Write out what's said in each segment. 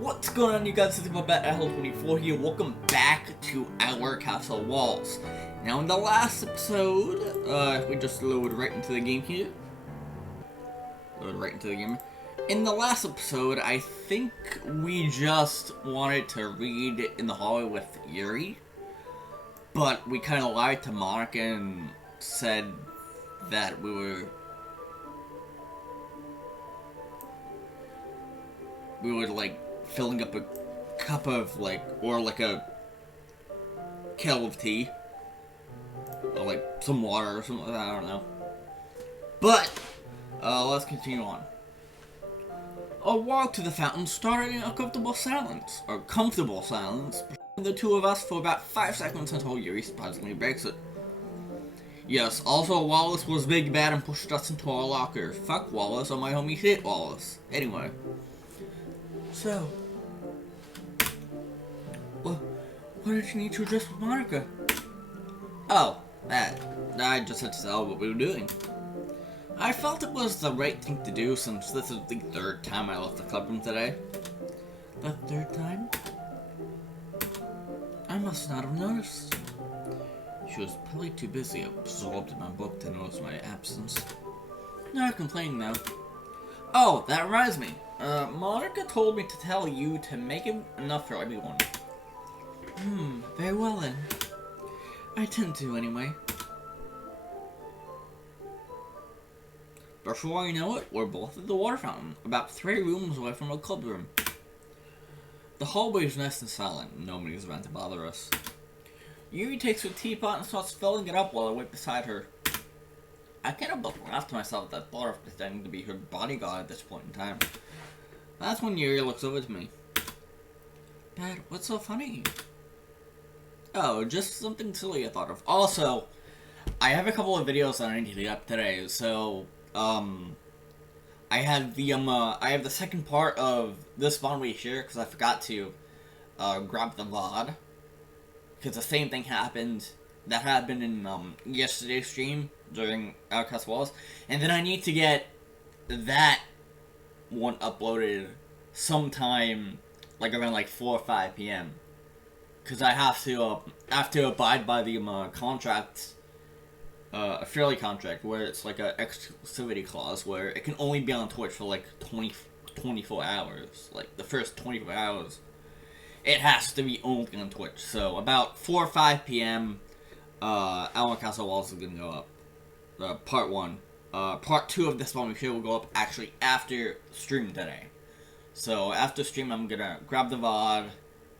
What's going on, you guys? It's about L24 here. Welcome back to our castle walls. Now, in the last episode, we just loaded right into the game here. In the last episode, I think we just wanted to read in the hallway with Yuri, but we kind of lied to Monica and said that we were like filling up a cup of or a kettle of tea, or like some water or something like that, I don't know. But let's continue on. A walk to the fountain started in a comfortable silence between the two of us for about 5 seconds until Yuri surprisingly breaks it. Yes, also Wallace was big bad and pushed us into our locker. Fuck Wallace, or my homie hit Wallace. Anyway. So, what did you need to address with Monica? Oh, that. I just had to tell what we were doing. I felt it was the right thing to do since this is the third time I left the clubroom today. The third time? I must not have noticed. She was probably too busy absorbed in my book to notice my absence. Not complaining though. Oh, that reminds me. Monica told me to tell you to make it enough for everyone. Very well then. I tend to, anyway. Before I know it, we're both at the water fountain, about 3 rooms away from a clubroom. The hallway is nice and silent, nobody's around to bother us. Yuri takes her teapot and starts filling it up while I wait beside her. I can't help but laugh to myself at that thought of pretending to be her bodyguard at this point in time. That's when Yuri looks over to me. Dad, what's so funny? Oh, just something silly I thought of. Also, I have a couple of videos that I need to get up today, so, I have the second part of this one week here, because I forgot to, grab the VOD. Because the same thing happened in, yesterday's stream during Outcast Walls. And then I need to get that one uploaded sometime, around 4 or 5 p.m. Because I have to abide by the, contract, a fairly contract, where it's like a exclusivity clause, where it can only be on Twitch for 24 hours. Like, the first 24 hours, it has to be only on Twitch. So, about 4 or 5 p.m., Our Castle Walls is gonna go up. Part 1. Part 2 of this one here will go up actually after stream today. So, after stream, I'm gonna grab the VOD,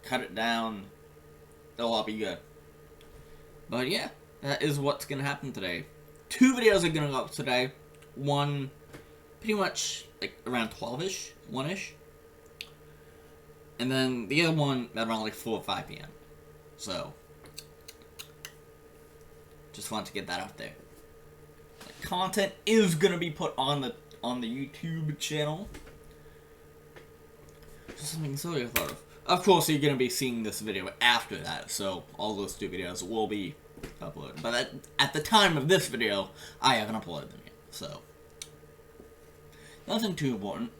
cut it down, it'll all be good. But yeah, that is what's gonna happen today. 2 videos are gonna go up today. One, pretty much, around 12-ish, 1-ish. And then the other one at around 4 or 5 p.m. So, just wanted to get that out there. Content is gonna be put on the YouTube channel. Just something silly I thought of. Of course, you're gonna be seeing this video after that, so all those 2 videos will be uploaded. But at the time of this video, I haven't uploaded them yet, so nothing too important.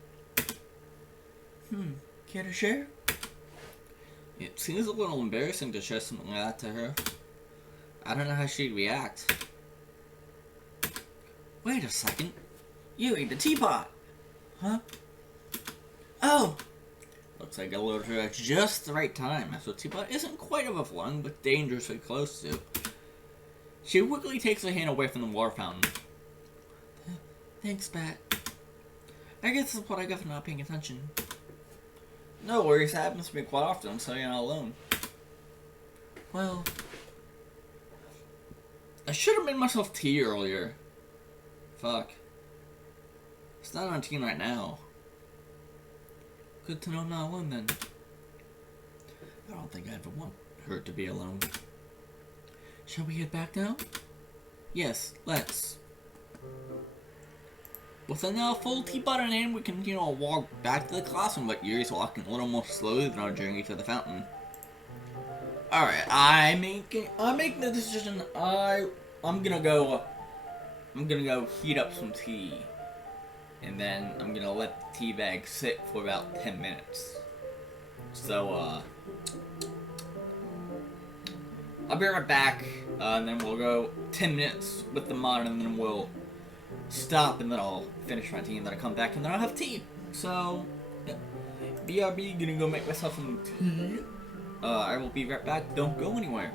Care to share? It seems a little embarrassing to share something like that to her. I don't know how she'd react. Wait a second. You ate the teapot! Huh? Oh! Looks like I loaded her at just the right time, as the teapot isn't quite overflowing, but dangerously close to. She quickly takes her hand away from the water fountain. Thanks, Bat. I guess that's what I got for not paying attention. No worries, that happens to me quite often, so you're not alone. Well, I should have made myself tea earlier. Fuck. It's not on tea right now. Good to know I'm not alone then. I don't think I ever want her to be alone. Shall we head back now? Yes, let's. With a now full teapot in hand, we continue to walk back to the classroom, but Yuri's walking a little more slowly than our journey to the fountain. Alright, I'm making the decision. I'm gonna go heat up some tea. and then I'm gonna let the tea bag sit for about 10 minutes. So, I'll be right back, and then we'll go 10 minutes with the mod, and then we'll stop, and then I'll finish my tea, and then I'll come back, and then I'll have tea. So, yeah. BRB, gonna go make myself some tea. I will be right back. Don't go anywhere.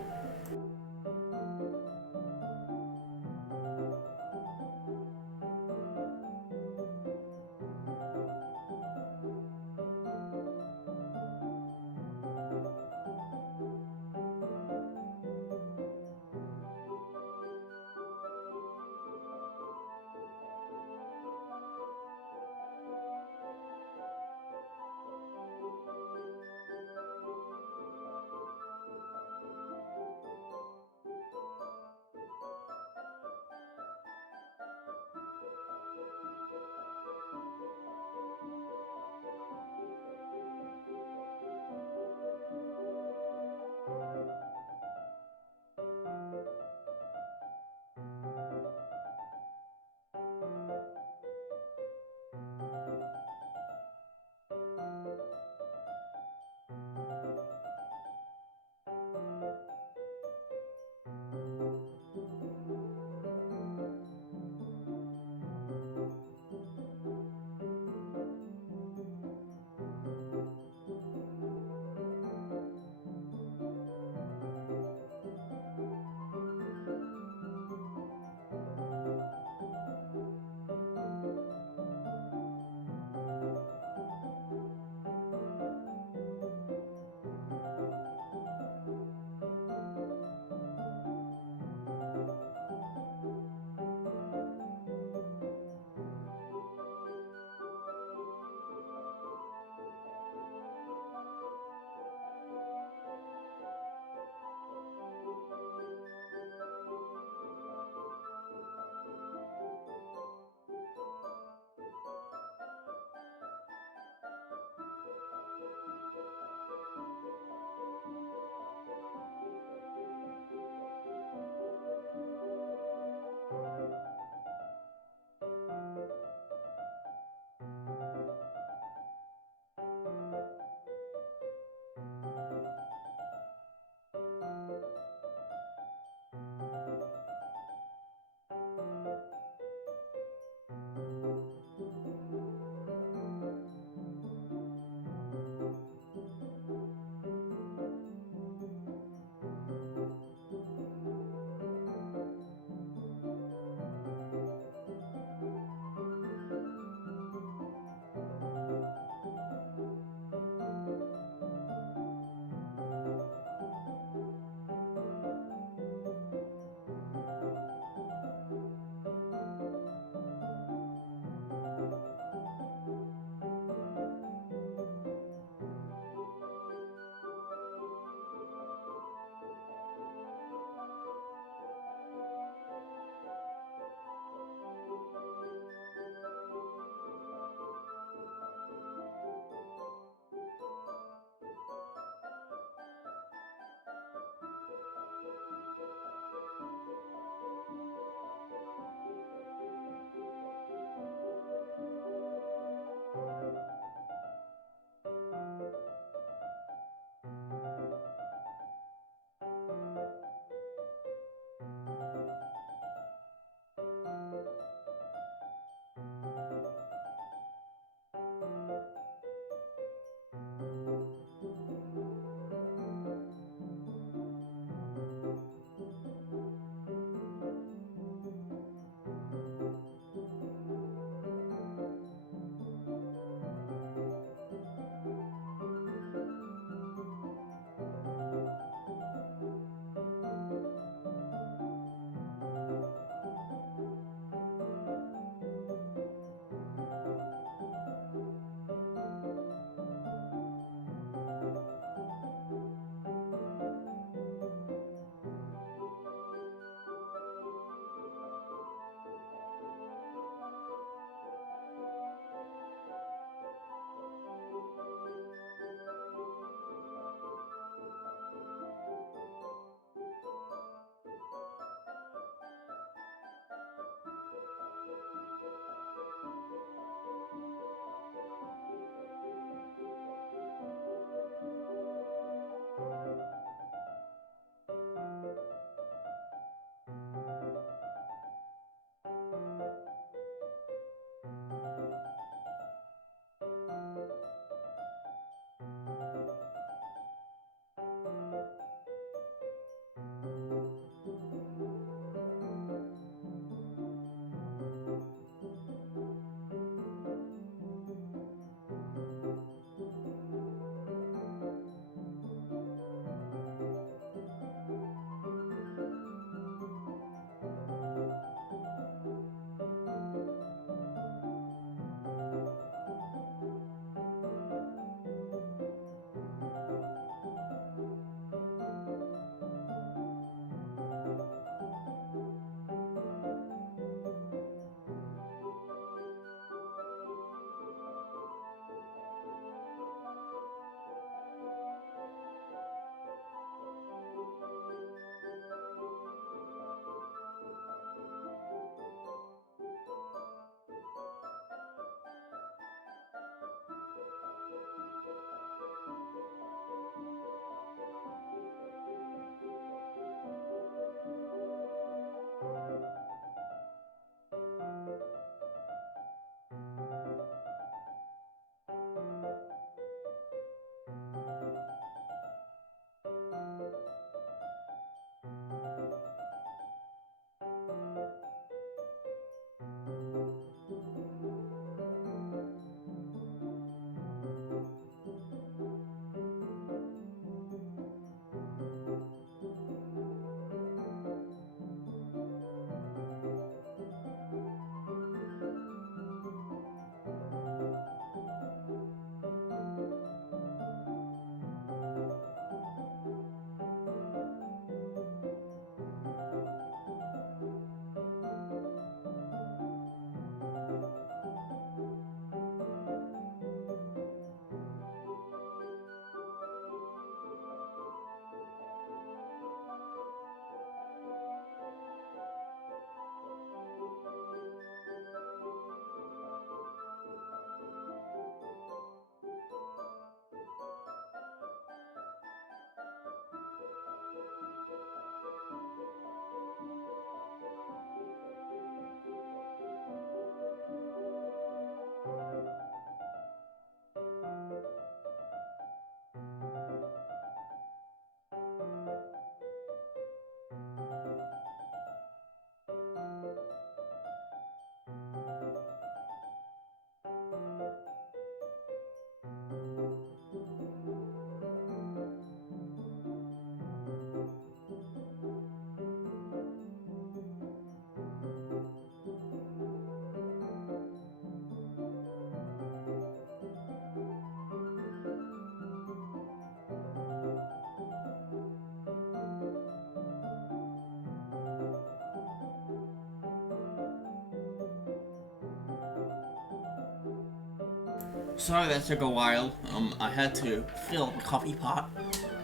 Sorry that took a while. I had to fill the coffee pot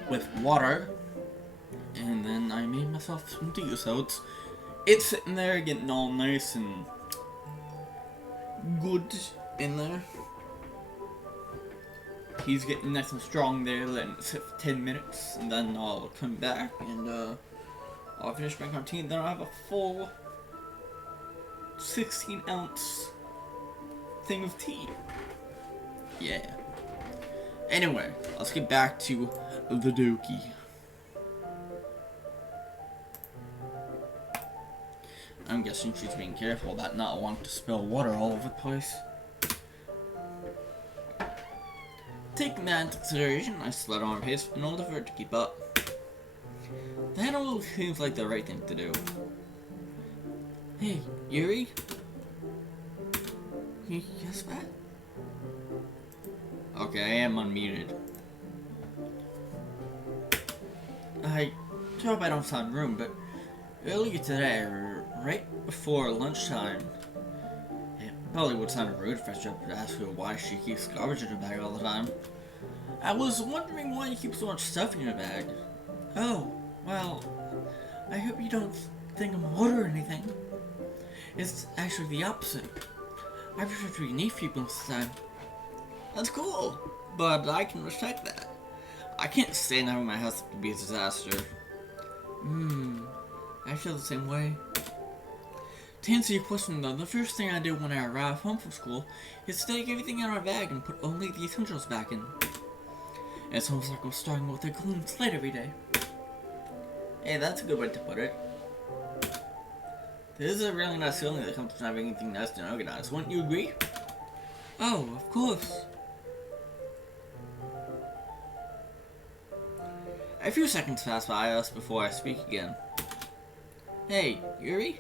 with water, and then I made myself some tea, so it's sitting there getting all nice and good in there. He's getting nice and strong there, letting it sit for 10 minutes, and then I'll come back and I'll finish my tea, then I'll have a full 16-ounce thing of tea. Yeah. Anyway, let's get back to the Doki. I'm guessing she's being careful about not wanting to spill water all over the place. Taking that into consideration, I slowed on her pace in order for her to keep up. That all seems like the right thing to do. Hey, Yuri? Yes, what? Okay, I am unmuted. I hope I don't sound rude, but earlier today, right before lunchtime, it probably would sound rude if I should ask her why she keeps garbage in her bag all the time. I was wondering why you keep so much stuff in your bag. Oh, well, I hope you don't think I'm odd or anything. It's actually the opposite. I prefer to be neat people this time. That's cool, but I can respect that. I can't stand having my house to be a disaster. I feel the same way. To answer your question though, the first thing I do when I arrive home from school is to take everything out of my bag and put only the essentials back in. It's almost like I'm starting with a clean slate every day. Hey, that's a good way to put it. This is a really nice feeling that comes from having anything nice and organized, wouldn't you agree? Oh, of course. A few seconds pass by us before I speak again. Hey, Yuri?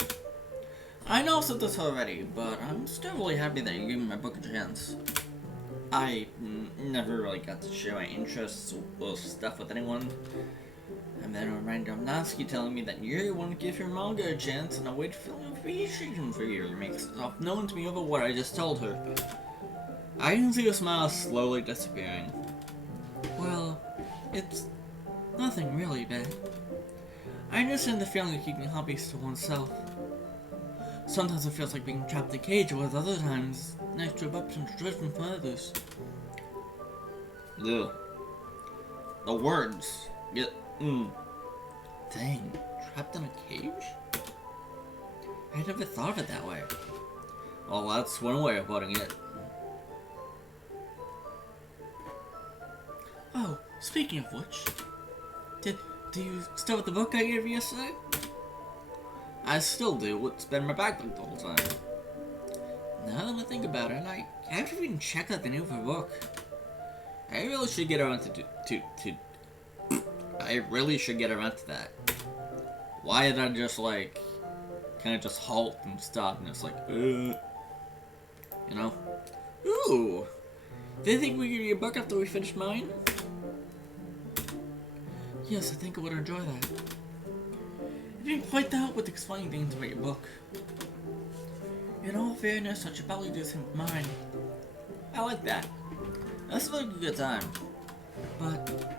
I know I said this already, but I'm still really happy that you gave me my book a chance. I never really got to share my interests or stuff with anyone. And then a random Natsuki telling me that Yuri wanted to give her manga a chance, and I waited for appreciation for Yuri makes itself known to me over what I just told her. I can see her smile slowly disappearing. Well, it's nothing really bad. I understand the feeling of keeping hobbies to oneself. Sometimes it feels like being trapped in a cage, while other times, nice to erupt and driven from others. Ugh. The words get Dang, trapped in a cage? I never thought of it that way. Well, that's one way of putting it. Oh, speaking of which, do you still have the book I gave you yesterday? I still do. It's been in my backpack the whole time. Now that I think about it, I haven't even checked out the new book. I really should get around I really should get around to that. Why did I just kind of just halt and stop and it's like, you know? Ooh! Did you think we'd give you a book after we finished mine? Yes, I think I would enjoy that. You didn't quite help with explaining things about your book. In all fairness, I should probably do the same with mine. I like that. That's a really good time. But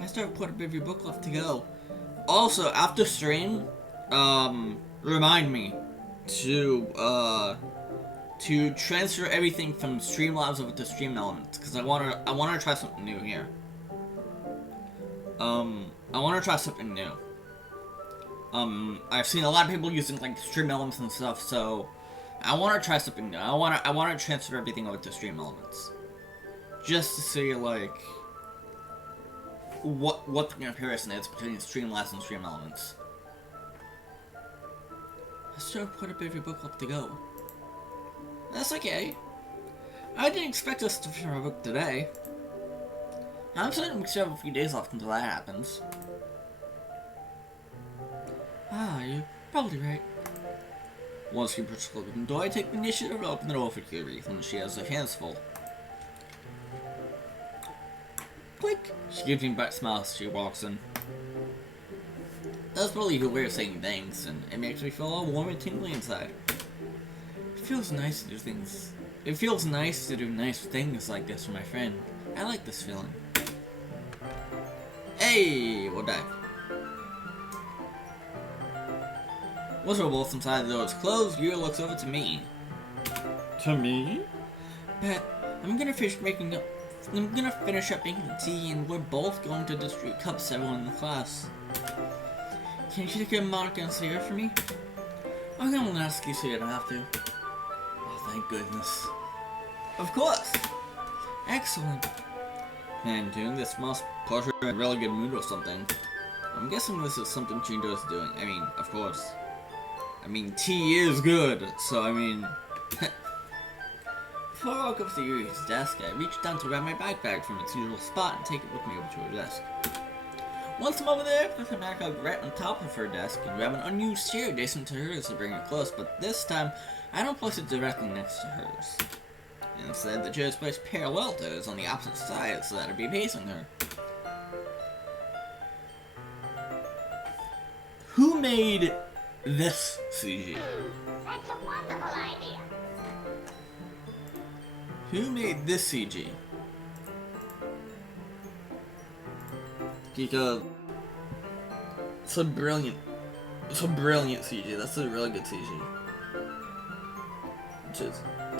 I still have quite a bit of your book left to go. Also, after stream, remind me to transfer everything from Streamlabs over to Stream Elements, because I wanna try something new here. I wanna try something new. I've seen a lot of people using Stream Elements and stuff, so I wanna try something new. I wanna transfer everything over to Stream Elements, just to see what the comparison is between Streamlabs and Stream Elements. I still have quite a bit of your book left to go. That's okay. I didn't expect us to finish our book today. I'm certain we still have a few days left until that happens. Ah, you're probably right. Once you push the open door, I take the initiative to open the door for Yuri when she has her hands full. Click! She gives me a bright smile as she walks in. That's probably her way of saying thanks, and it makes me feel all warm and tingly inside. It feels nice to do things It feels nice to do nice things like this for my friend. I like this feeling. Hey, we'll die. Once we're both inside the door is closed, Yuri looks over to me. To me? Pat, I'm gonna finish up making the tea, and we're both going to distribute cups to everyone in the class. Can you take a Monica and say it for me? I'm gonna ask you so you don't have to. Oh, thank goodness. Of course! Excellent. Man, doing this must put her in a really good mood or something. I'm guessing this is something she enjoys doing. I mean, of course. I mean, tea is good, so I mean... Before I walk up to Yuri's desk, I reach down to grab my backpack from its usual spot and take it with me over to her desk. Once I'm over there, I put my backpack right on top of her desk and grab an unused chair adjacent to hers to bring it close, but this time, I don't place it directly next to hers. Instead, the chair is placed parallel to hers on the opposite side so that it'd be facing her. Who made this CG? That's a wonderful idea. Who made this CG? Because it's a brilliant CG. That's a really good CG.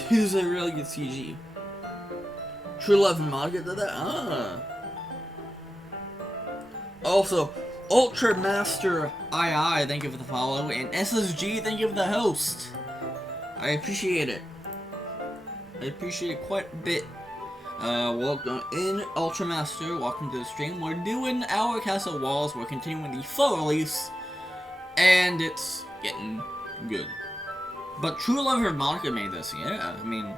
It is a really good CG. True Love and Monica did that? Ah. Also, Ultra Master II, thank you for the follow, and SSG, thank you for the host. I appreciate it. I appreciate it quite a bit. Welcome in, Ultra Master. Welcome to the stream. We're doing our Castle Walls. We're continuing the full release, and it's getting good. But True Love Harmonica made this. Yeah, I mean,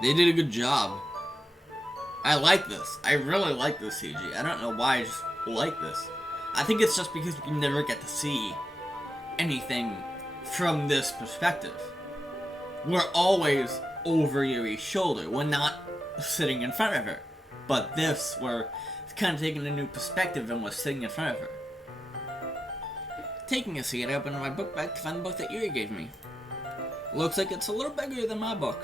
they did a good job. I like this. I really like this CG. I don't know why I just like this. I think it's just because we never get to see anything from this perspective. We're always over Yuri's shoulder. We're not sitting in front of her. But this, we're kind of taking a new perspective and we're sitting in front of her. Taking a seat, I opened my book bag to find the book that Yuri gave me. Looks like it's a little bigger than my book.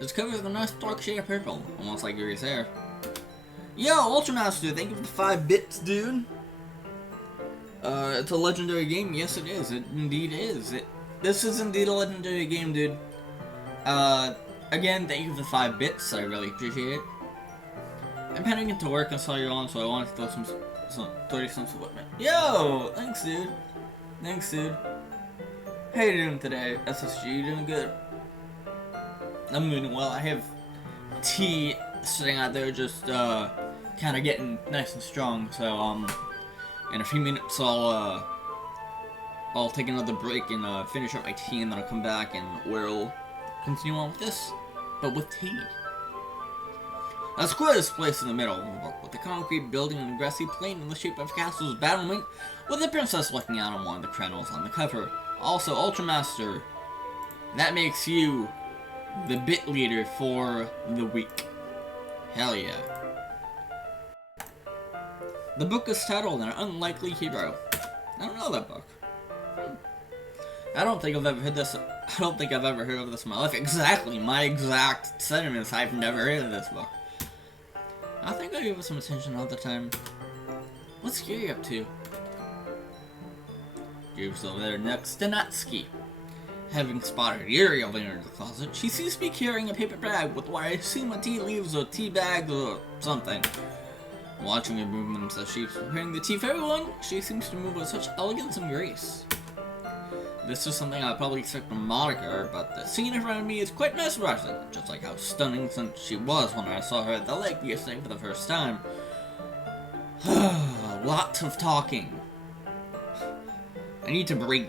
It's covered with a nice dark shade of purple, almost like Yuri's hair. Yo, Ultramaster, thank you for the 5 bits, dude. It's a legendary game. Yes, it is. It indeed is. This is indeed a legendary game, dude. Again, thank you for the 5 bits. I really appreciate it. I'm heading into work and saw you on, so I wanted to throw some 30 cents equipment. Yo, thanks, dude. Thanks, dude. How you doing today, SSG? You doing good? I'm doing well. I have tea sitting out there just kind of getting nice and strong, so in a few minutes I'll take another break and finish up my tea, and then I'll come back and we'll continue on with this, but with tea. A square is placed in the middle of the book, with a concrete building and a grassy plain in the shape of a castle's battlement, with a princess looking out on one of the crenels on the cover. Also, Ultramaster, that makes you the bit leader for the week. Hell yeah. The book is titled An Unlikely Hero. I don't know that book. I don't think I've ever heard this. I don't think I've ever heard of this in my life. Exactly, my exact sentiments. I've never heard of this book. I think I'll give it some attention all the time. What's Yuri up to? Yuri's over there next to Natsuki. Having spotted Yuri over near the closet, she seems to be carrying a paper bag with what I assume are tea leaves or tea bags or something. Watching her movements as she's preparing the tea for everyone, she seems to move with such elegance and grace. This is something I'd probably expect from Monica, but the scene in front of me is quite mesmerizing, just like how stunning since she was when I saw her at the lake yesterday for the first time. Lots of talking. I need to breathe.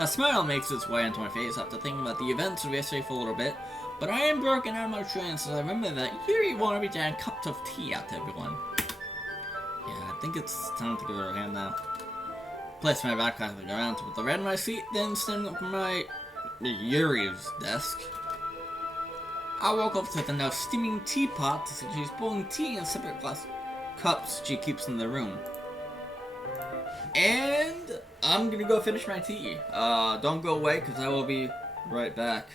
A smile makes its way into my face after thinking about the events of yesterday for a little bit, but I am broken out of my trance as I remember that Yuri wanted me to add cups of tea out to everyone. Yeah, I think it's time to give her a hand now. Place my backpack on the ground to put the red in my seat, then standing up from my Yuri's desk. I walk up to the now steaming teapot to see she's pouring tea in separate glass cups she keeps in the room. And I'm gonna go finish my tea. Don't go away, because I will be right back.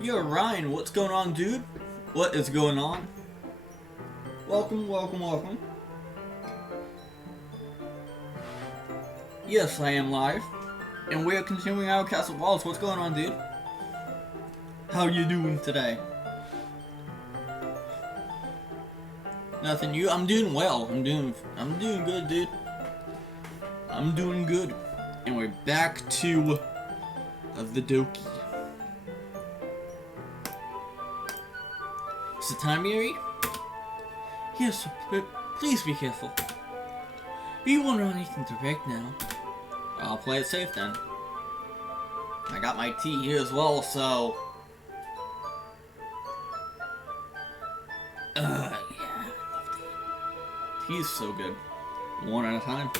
Yo, Ryan, what's going on, dude? What is going on? Welcome, welcome, welcome. Yes, I am live. And we are continuing our Castle Walls. What's going on, dude? How you doing today? Nothing new. I'm doing well. I'm doing good, dude. I'm doing good. And we're back to the Doki. Is it time, Yuri? Yes, but please be careful. You won't know anything to break now. I'll play it safe then. I got my tea here as well, so... yeah. Tea's so good. One at a time.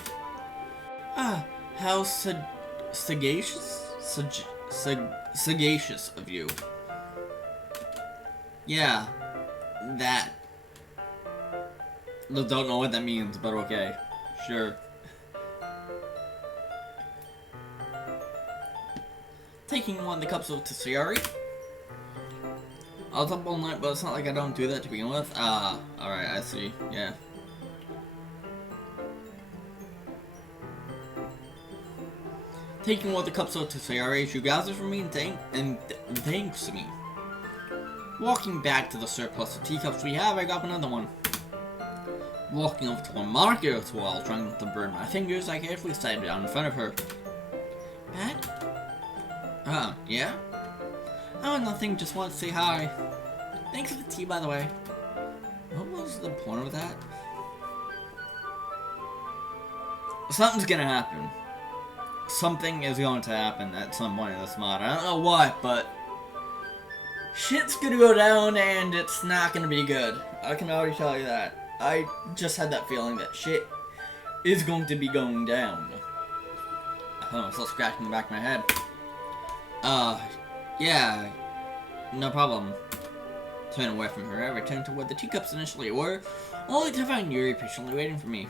How sagacious of you. Yeah, that. Don't know what that means, but okay. Sure. Taking one of the cups of Tsuyari. I was up all night, but it's not like I don't do that to begin with. Alright, I see. Yeah. Taking one of the cups of Tsuyari, you gather for me and thanks me. Walking back to the surplus of teacups we have, I got another one. Walking over to a market while trying not to burn my fingers, I carefully sat down in front of her. Pat? Yeah? Oh, nothing, just wanted to say hi. Thanks for the tea, by the way. What was the point of that? Something's gonna happen. Something is going to happen at some point in this mod. I don't know what, but... shit's gonna go down and it's not gonna be good. I can already tell you that. I just had that feeling that shit is going to be going down. Oh, I'm still scratching the back of my head. Yeah. No problem. Turn away from her, I returned to where the teacups initially were, only to find Yuri patiently waiting for me.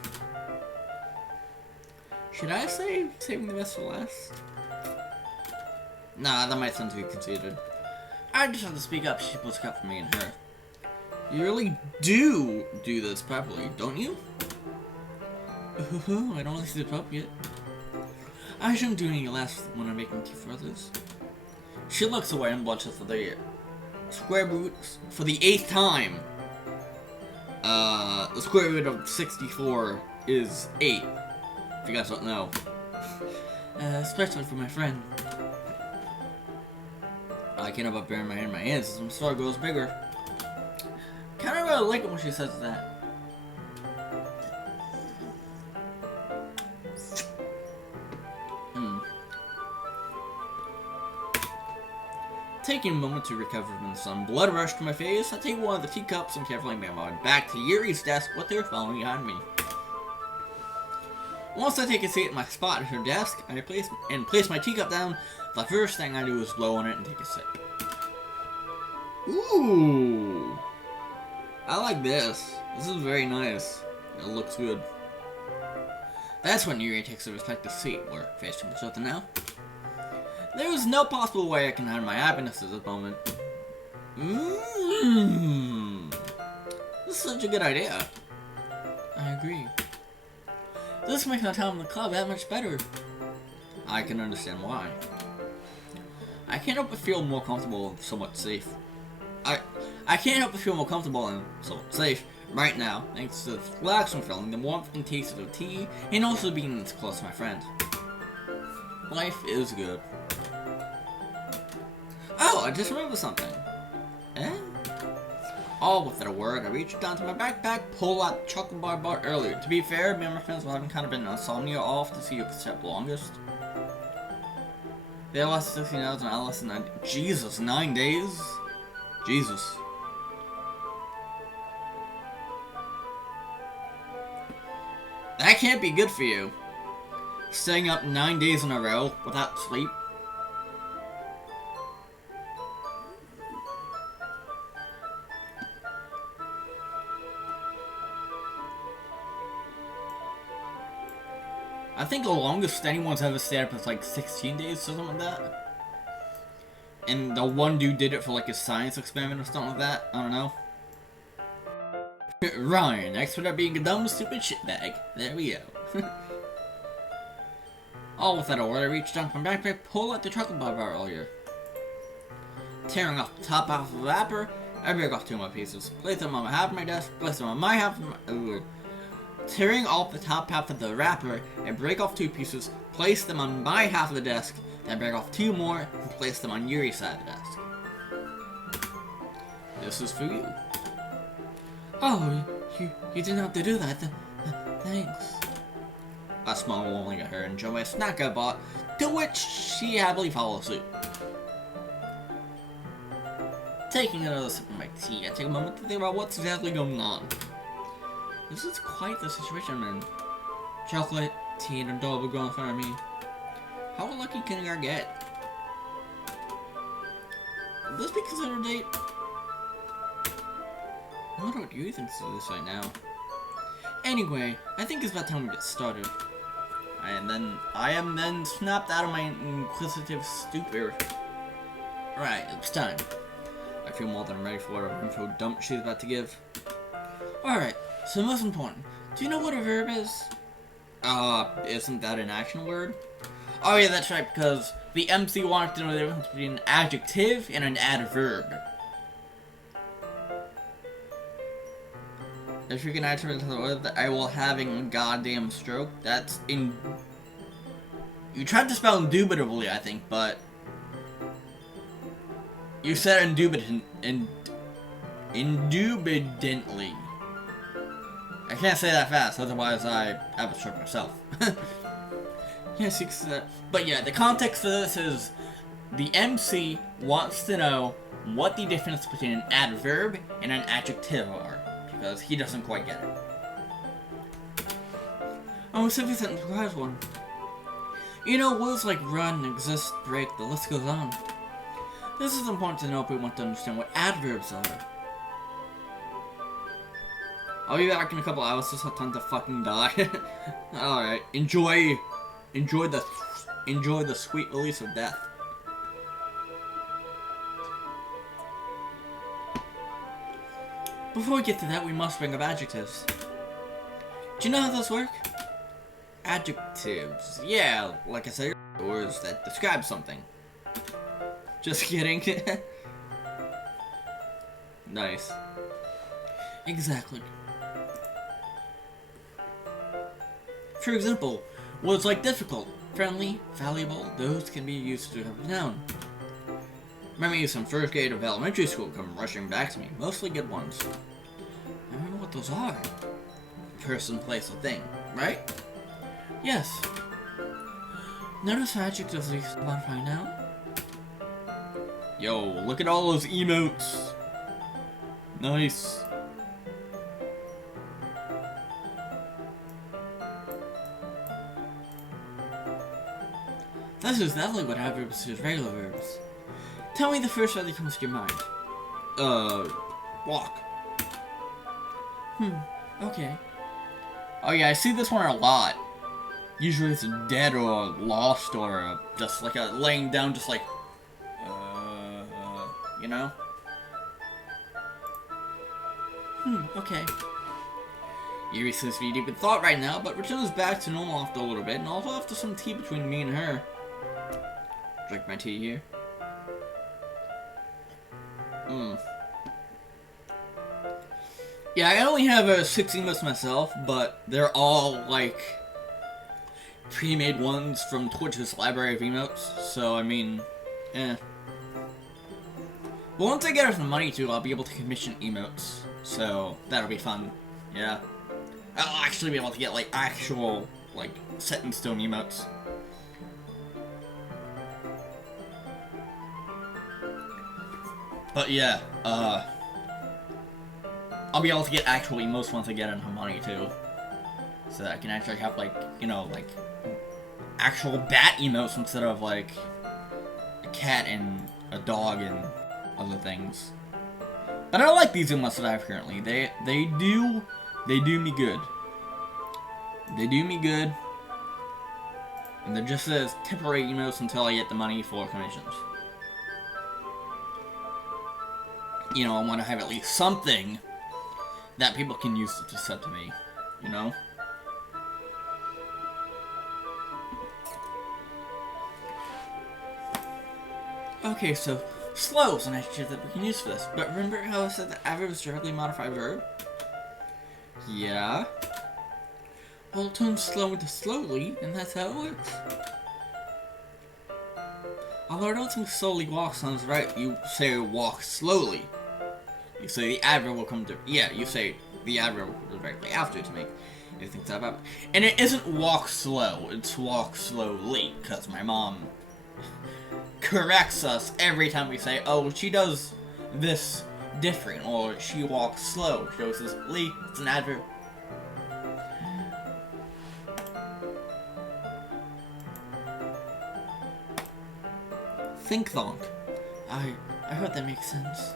Should I say saving the best for last? Nah, that might sound too conceited. I just have to speak up. She puts a cup for me and her. You really do this properly, don't you? I don't really see the cup yet. I shouldn't do any less when I'm making tea for others. She looks away and blushes for the square root for the 8th time. The square root of 64 is 8. If you guys don't know. Especially for my friend. I can't help but bury my hand in my hands as my star grows bigger. Kinda really like it when she says that. Taking a moment to recover from some blood rushed to my face, I take one of the teacups and carefully make my way back to Yuri's desk with her following behind me. Once I take a seat at my spot at her desk, I place my teacup down. The first thing I do is blow on it and take a sip. Ooh! I like this. This is very nice. It looks good. That's when Yuri takes a respective seat. We're facing each other now. There is no possible way I can hide my happiness at this moment. This is such a good idea. I agree. This makes my time in the club that much better. I can understand why. I can't help but feel more comfortable and somewhat safe. I can't help but feel more comfortable and somewhat safe right now, thanks to the relaxing feeling, the warmth and taste of the tea, and also being this close to my friend. Life is good. Oh, I just remembered something. All without a word, I reached down to my backpack, pulled out the chocolate bar I bought earlier. To be fair, me and my friends were having kind of been insomnia off to see who could stay up longest. They lasted 16 hours and I lasted 9 days. Jesus, 9 days? Jesus. That can't be good for you. Staying up 9 days in a row without sleep. I think the longest anyone's ever stayed up is like 16 days or something like that. And the one dude did it for like a science experiment or something like that. I don't know. Ryan, expert at being a dumb, stupid shitbag. There we go. All without a word, I reached down from my backpack, pulled out the chocolate bar earlier. Tearing off the top half of the wrapper, I break off 2 more pieces. Place them on my half of my desk, place them on my half of my... Tearing off the top half of the wrapper, I break off 2 pieces, place them on my half of the desk, then break off 2 more, and place them on Yuri's side of the desk. This is for you. Oh, you didn't have to do that. Thanks. A small rolling at her and enjoy a snack I bought, to which she happily follows suit. Taking another sip of my tea, I take a moment to think about what's exactly going on. This is quite the situation I'm in. Chocolate, tea, and a adorable girl in front of me. How lucky can I get? Would this be considered a date? I wonder what you think of this right now. Anyway, I think it's about time we get started. I am then snapped out of my inquisitive stupor. Right, it's time. I feel more than ready for whatever info dump she's about to give. Alright, so most important, do you know what a verb is? Isn't that an action word? Oh yeah, that's right, because the MC wanted to know the difference between an adjective and an adverb. If you can answer to the word that I will having a goddamn stroke, that's in... You tried to spell indubitably, I think, but... You said indubitantly. I can't say that fast, otherwise I have a stroke myself. Yes, you can say that. But yeah, the context for this is... The MC wants to know what the difference between an adverb and an adjective are. Because he doesn't quite get it. Oh, so if sentence requires one. You know, words like run, exist, break, the list goes on. This is important to know if we want to understand what adverbs are. I'll be back in a couple hours, just have time to fucking die. Alright, enjoy the sweet release of death. Before we get to that, we must bring up adjectives. Do you know how those work? Adjectives. Yeah, like I said, words that describe something. Just kidding. Nice. Exactly. For example, words like difficult, friendly, valuable, those can be used to describe a noun. Memories from first grade of elementary school come rushing back to me, mostly good ones. I remember what those are. Person, place, or thing, right? Yes. Notice how adjectives we modify now? Yo, look at all those emotes. Nice. This is definitely what adverbs is regular verbs. Tell me the first word that comes to your mind. Walk. Okay. Oh yeah, I see this one a lot. Usually it's dead or lost or just like a laying down just like, you know? Okay. Yuri seems to be deep in thought right now, but returns back to normal after a little bit, and also after some tea between me and her. Drink my tea here. Yeah, I only have 16 lists myself, but they're all, like, pre-made ones from Twitch's library of emotes, so, I mean, But once I get some money, too, I'll be able to commission emotes, so that'll be fun, yeah. I'll actually be able to get, like, actual, like, set-in-stone emotes. But yeah, I'll be able to get actual emotes once I get enough money too. So that I can actually have like, you know, like actual bat emotes instead of like a cat and a dog and other things. But I don't like these emotes that I have currently. They do me good. They do me good. And they're just as temporary emotes until I get the money for commissions. you know, I want to have at least something that people can use to say to me, you know? Okay, so slow is an adjective that we can use for this. But remember how I said that adverb is directly modified verb? Yeah. Well, turn slow into slowly, and that's how it works. Although I don't think slowly walk sounds right, you say walk slowly. You say the adverb will come to, yeah, you say the adverb will come directly after to make you think that about. And it isn't walk slow, it's walk slowly, because my mom corrects us every time we say, oh, she does this different, or she walks slow. She always says, Lee, it's an adverb. Think long. I heard that makes sense.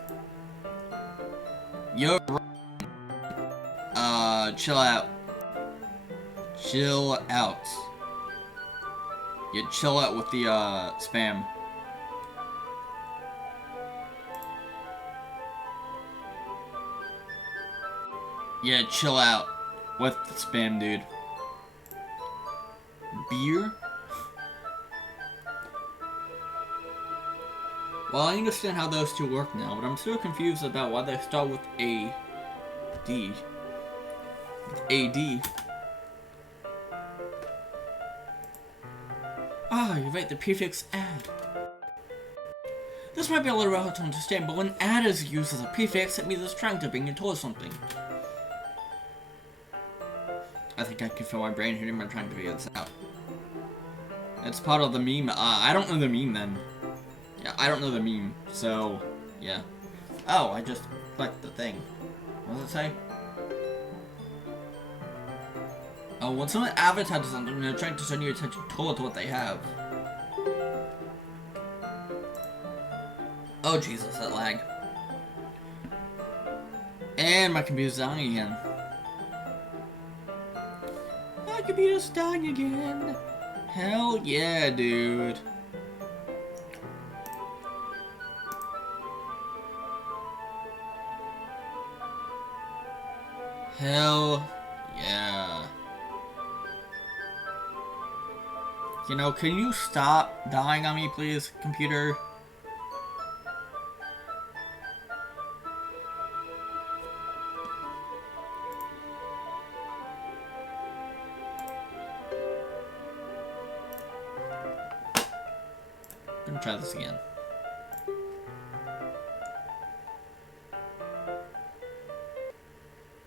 You're right. Chill out. Chill out. You chill out with the, spam. Yeah, chill out with the spam, dude. Beer? Well, I understand how those two work now, but I'm still confused about why they start with A D. AD. Ah, you're right, the prefix add. This might be a little hard to understand, but when add is used as a prefix, it means it's trying to bring you towards something. I think I can feel my brain hitting my trying to figure this out. It's part of the meme. I don't know the meme then. Yeah, I don't know the meme, so, yeah. Oh, I just clicked the thing. What does it say? Oh, when someone advertises something, they're trying to turn your attention towards what they have. Oh, Jesus, that lag. And my computer's dying again. My computer's dying again. Hell yeah, dude. Hell yeah. You know, can you stop dying on me, please, computer? I'm gonna try this again.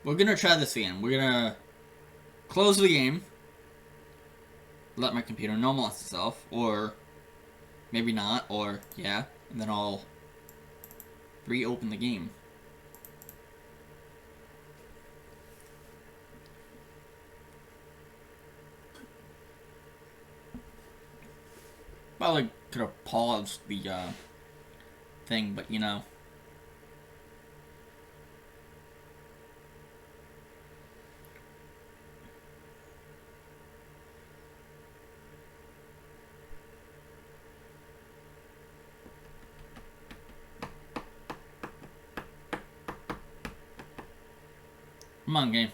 We're gonna try this again. We're gonna close the game, let my computer normalize itself, or maybe not, or yeah, and then I'll reopen the game. Probably could have paused the thing, but you know. Come on, game.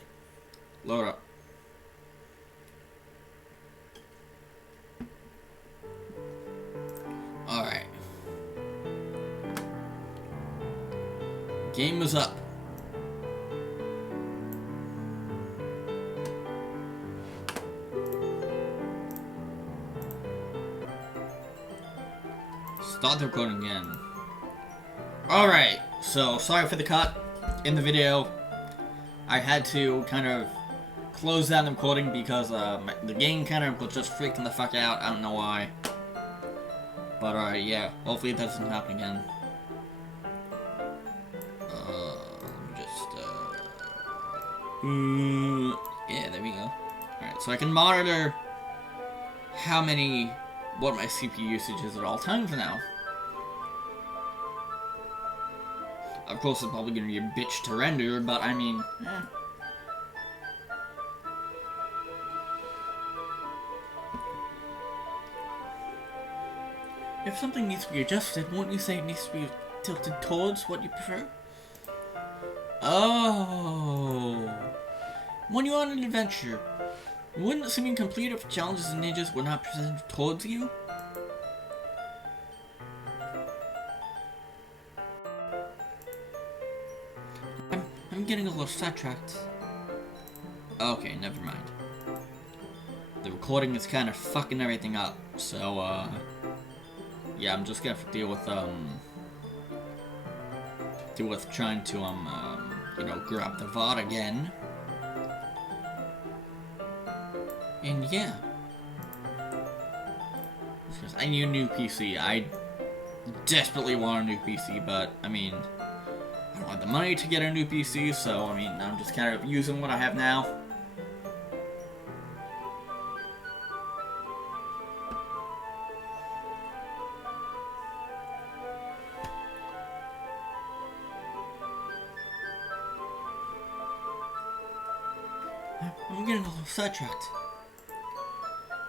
Load up. Alright. Game is up. Start the recording again. Alright, so sorry for the cut in the video. I had to kind of close down the recording because the game kind of was just freaking the fuck out. I don't know why. But yeah, hopefully that doesn't happen again. Let me just yeah, there we go. Alright, so I can monitor what my CPU usage is at all times now. Of course, it's probably going to be a bitch to render, but I mean, eh. If something needs to be adjusted, won't you say it needs to be tilted towards what you prefer? Oh. When you're on an adventure, wouldn't it seem incomplete if challenges and ninjas were not presented towards you? I'm getting a little sidetracked. Okay, never mind. The recording is kind of fucking everything up, so, yeah, I'm just gonna have to deal with trying to, you know, grab the VOD again. And yeah. Because I need a new PC. I desperately want a new PC, but, I mean, I don't have the money to get a new PC, so, I mean, I'm just kind of using what I have now. I'm getting a little sidetracked.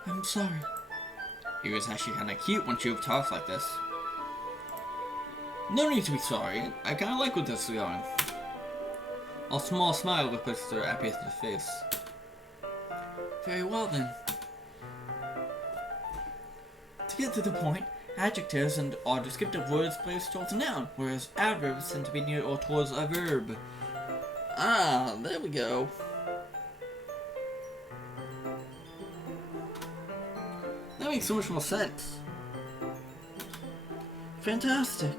I'm sorry. It was actually kind of cute when she talks like this. No need to be sorry. I kind of like where this is going. A small smile replaces her apprehensive face. Very well then. To get to the point, adjectives and are descriptive words placed towards a noun, whereas adverbs tend to be near or towards a verb. Ah, there we go. That makes so much more sense. Fantastic.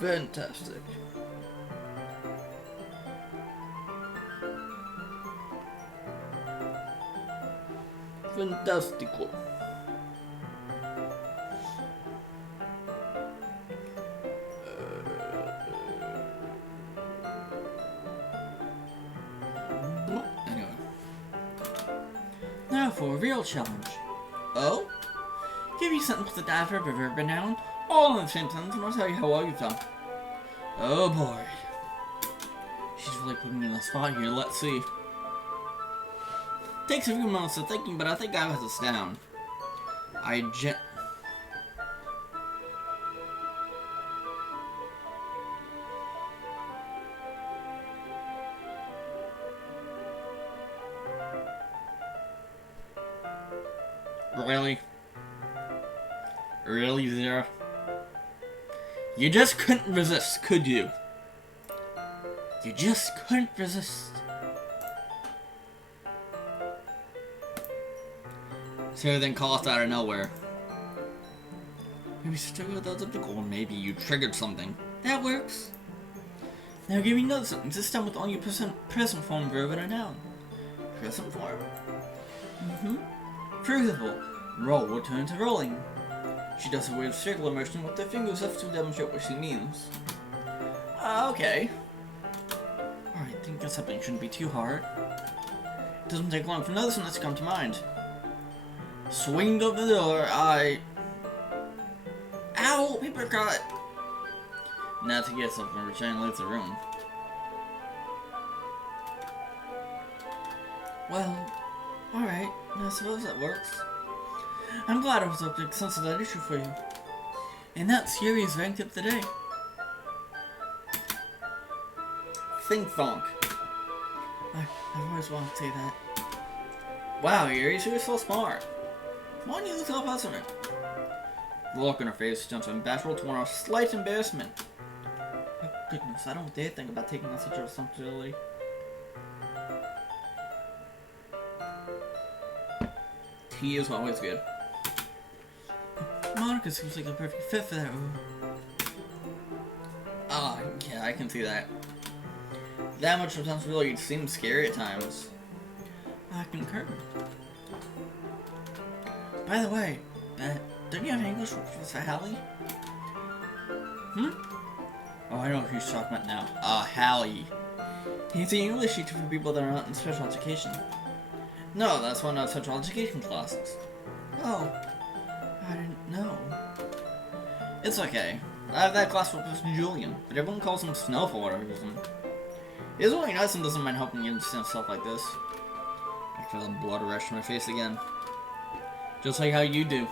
Fantastic. Fantastico. Anyway. Now for a real challenge. Oh? Give you something with the adverb, a verb, and noun, all in the same sentence, and I'll tell you how well you've done. Oh boy. She's really putting me in the spot here, let's see. Takes a few moments of thinking, but I think I have this down. Really? Really, Zero? You just couldn't resist, could you? You just couldn't resist. So then call us out of nowhere. Maybe triggered those of the goal, maybe you triggered something. That works. Now give me another sentence, this time with only a present form verb and a noun. Present form? For example, roll will turn to rolling. She does a weird circular motion with her fingers up to demonstrate what she means. Okay. Alright, I think that something shouldn't be too hard. It doesn't take long for another sentence to come to mind. Swinged over the door, Ow! Paper cut! Now to get something, return leaves the room. Well, alright, I suppose that works. I'm glad I was able to make sense of that issue for you. And that series ranked up the day. Think Funk. I've always wanted to say that. Wow, Yuri, she was so smart. Why don't you look so positive? The look on her face jumps from bashful to one of slight embarrassment. Oh, goodness, I don't dare think about taking on such a responsibility. Tea is always good. Monica seems like a perfect fit for that role. Ah, yeah, I can see that. That much responsibility seems scary at times. I concur. By the way, don't you have English for Professor Hallie? Oh, I know who you're talking about now. Hallie. He's the English teacher for people that are not in special education. No, that's one of special education classes. Oh, I didn't know. It's okay. I have that class with Professor Julian, but everyone calls him Snow for whatever reason. He's really nice and doesn't mind helping you understand stuff like this. I feel the blood rush to my face again. Just like how you do.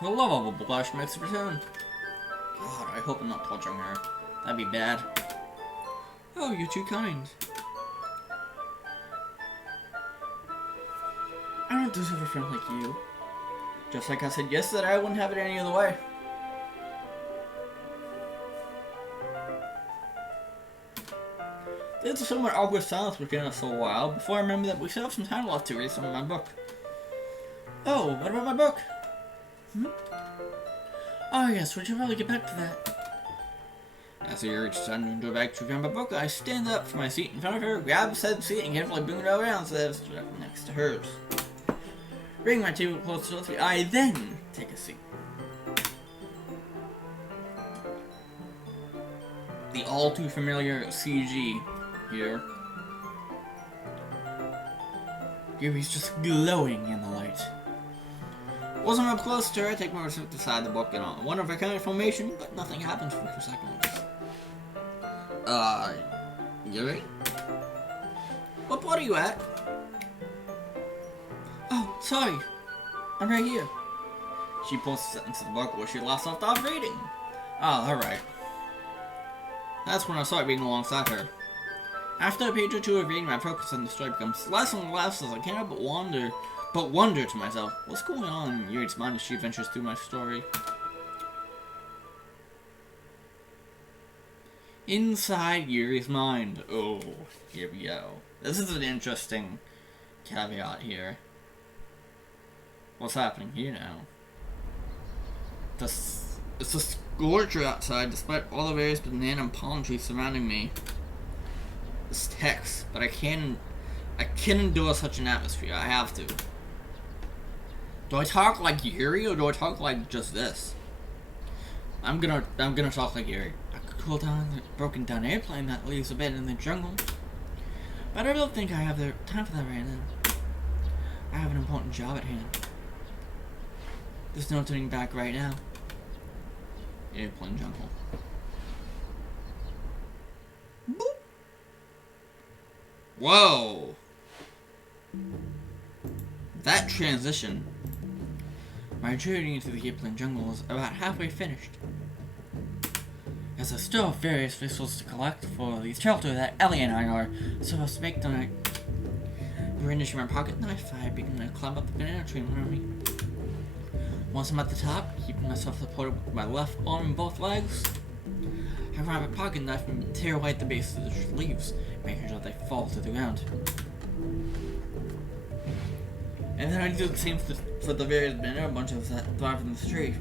The lovable blush makes a return. God, I hope I'm not touching her. That'd be bad. Oh, you're too kind. I don't deserve a friend like you. Just like I said yesterday, I wouldn't have it any other way. There's a somewhat awkward silence between us for a while before I remember that we still have some time left to read some of my book. Oh, what about my book? Oh yes, we should probably get back to that. As the urge started to go back to grab my book, I stand up from my seat in front of her, grab said seat, and carefully bring it around so that it's next to hers. Bring my table closer to me, I then take a seat. The all too familiar CG here. Yuri's just glowing in the light. Wasn't up close to her, I take my seat beside the book and on. Wonder if I can formation, but nothing happens for 2 seconds. Yuri? What board are you at? Oh, sorry. I'm right here. She pulls a sentence of the book where she last left off reading. Oh, alright. That's when I start reading alongside her. After a page or two of reading, my focus on the story becomes less and less as I can't help but wonder to myself, what's going on in Yuri's mind as she ventures through my story? Inside Yuri's mind. Oh, here we go. This is an interesting caveat here. What's happening here now? It's a scorcher outside despite all the various banana and palm trees surrounding me. This text, but I can't endure such an atmosphere. I have to. Do I talk like Yuri or do I talk like just this? I'm gonna talk like Yuri. I could cool down the broken down airplane that leaves a bed in the jungle. But I don't think I have the time for that right now. I have an important job at hand. There's no turning back right now. Airplane jungle. Boop. Whoa! That transition. My journey into the airplane jungle is about halfway finished. As I still have various vessels to collect for the shelter that Ellie and I are supposed to make tonight. Brandishing my pocket knife, I begin to climb up the banana tree around me. Once I'm at the top, keeping myself supported with my left arm and both legs, I grab my pocket knife and tear away at the base of the leaves, making sure they fall to the ground. And then I do the same for the various banana bunches that thrive in the tree.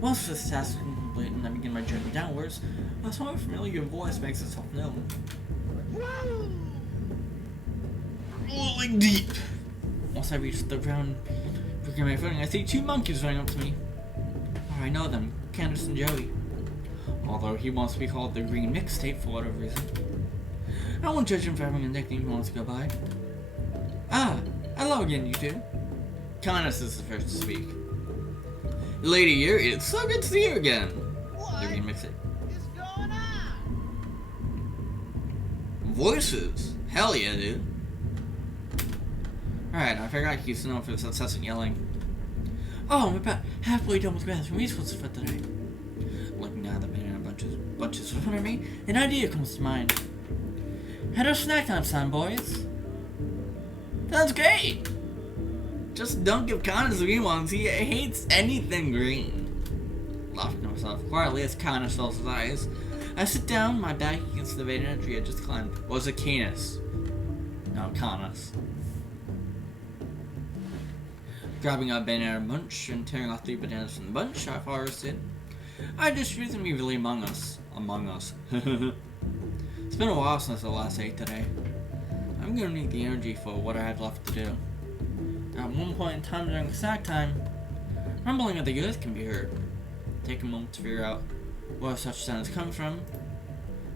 Once this task is complete and I begin my journey downwards, a somewhat familiar voice makes itself known. Rolling deep! Once I reach the ground, picking my footing, I see 2 monkeys running up to me. Oh, I know them, Candace and Joey. Although he wants to be called the Green Mixtape for whatever reason. I won't judge him for having a nickname he wants to go by. Ah, hello again, you two. Candace is the first to speak. Lady Yuri, it's so good to see you again. What The Green Mixtape. is going on? Voices? Hell yeah, dude. Alright, I figured I'd keep known for this incessant yelling. Oh, I'm about halfway done with grabbing resources for today. Looking at the banana bunches in front of me, an idea comes to mind. Head of snack time, boys. That's great! Just don't give Connors the green ones, he hates anything green. Laughing to myself quietly as Connor fills his eyes, I sit down, my back against the banana tree I just climbed. Was it Canis? No, Canis. Grabbing a banana bunch and tearing off 3 bananas from the bunch, I forested. I distribute them evenly among us. It's been a while since I last ate today. I'm gonna need the energy for what I have left to do. At one point in time during snack time, rumbling of the earth can be heard. Take a moment to figure out where such sounds come from.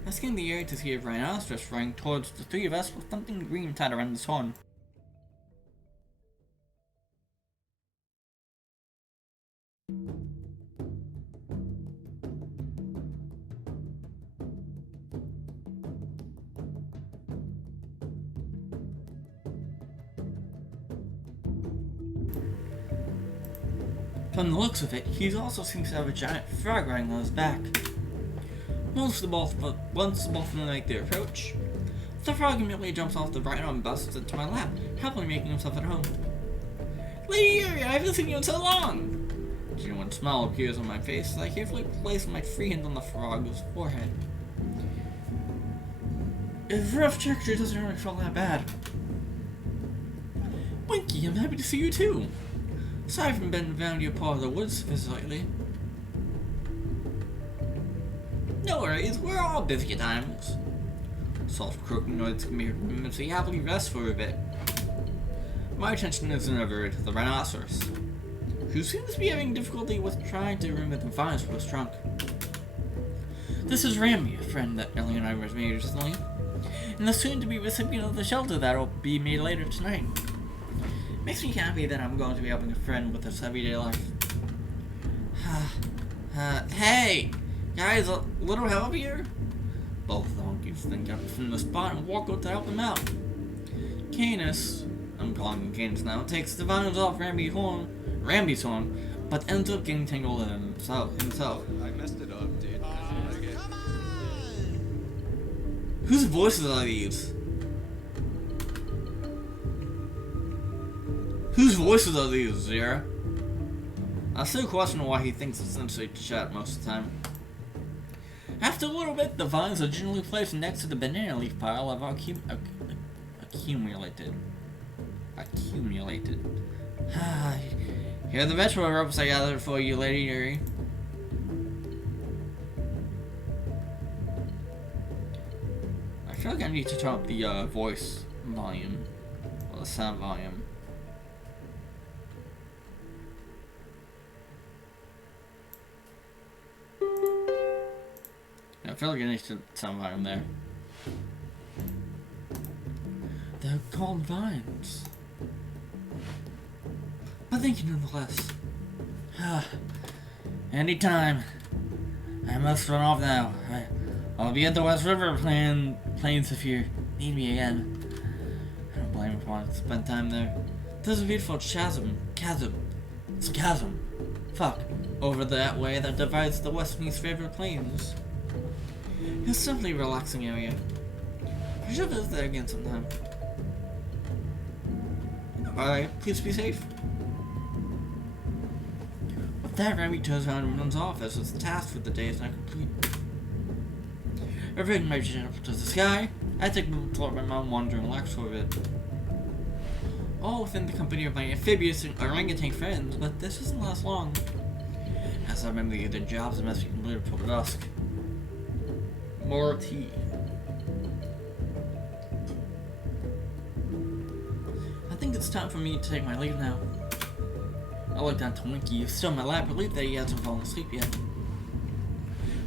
I scanned the area to see a rhinoceros running towards the 3 of us with something green tied around his horn. From the looks of it, he also seems to have a giant frog riding on his back. Once the both of them make their approach, the frog immediately jumps off the rhino and busts into my lap, happily making himself at home. Lady Yuri, I haven't seen you in so long! A genuine smile appears on my face as I carefully place my free hand on the frog's forehead. His rough texture doesn't really feel that bad. Winky, I'm happy to see you too. Sorry for being around your part of the woods visit lately. No worries, we're all busy at times. Soft croaking noise can be heard as we happily rest for a bit. My attention is diverted to the rhinoceros, who seems to be having difficulty with trying to remove the vines from his trunk. This is Ramby, a friend that Ellie and I were made recently, and the soon-to-be recipient of the shelter that'll be made later tonight. Makes me happy that I'm going to be helping a friend with his everyday life. Hey! Guys, a little help here? Both the monkeys then get up from the spot and walk out to help him out. Canis, I'm calling him Canis now, takes the vines off Ramby's horn, but ends up getting tangled in himself. I messed it up, dude. Come on! Whose voices are these? Whose voices are these, Zara? I still question why he thinks it's necessary to chat most of the time. After a little bit, the vines are generally placed next to the banana leaf pile of accumulated. Here are the vegetable ropes I gathered for you, Lady Yuri. I feel like I need to turn up the voice volume, or the sound volume. I feel like I need to sound volume there. They're called vines. But thank you nonetheless. Anytime. I must run off now. I'll be at the West River Plains if you need me again. I don't blame you for wanting to spend time there. There's a beautiful chasm. Fuck. Over that way that divides the West and East River Plains. It's simply a relaxing area. I should visit there again sometime. Alright, please be safe. With that, Ramby turns around and runs off as his task for the day is not complete. Everything might be up to the sky. I take my mom wander and relax for a bit. All within the company of my amphibious and orangutan friends, but this doesn't last long. As I remember the jobs must be completed before dusk. More tea. I think it's time for me to take my leave now. I look down to Winky, who's still in my lap, relieved that he hasn't fallen asleep yet.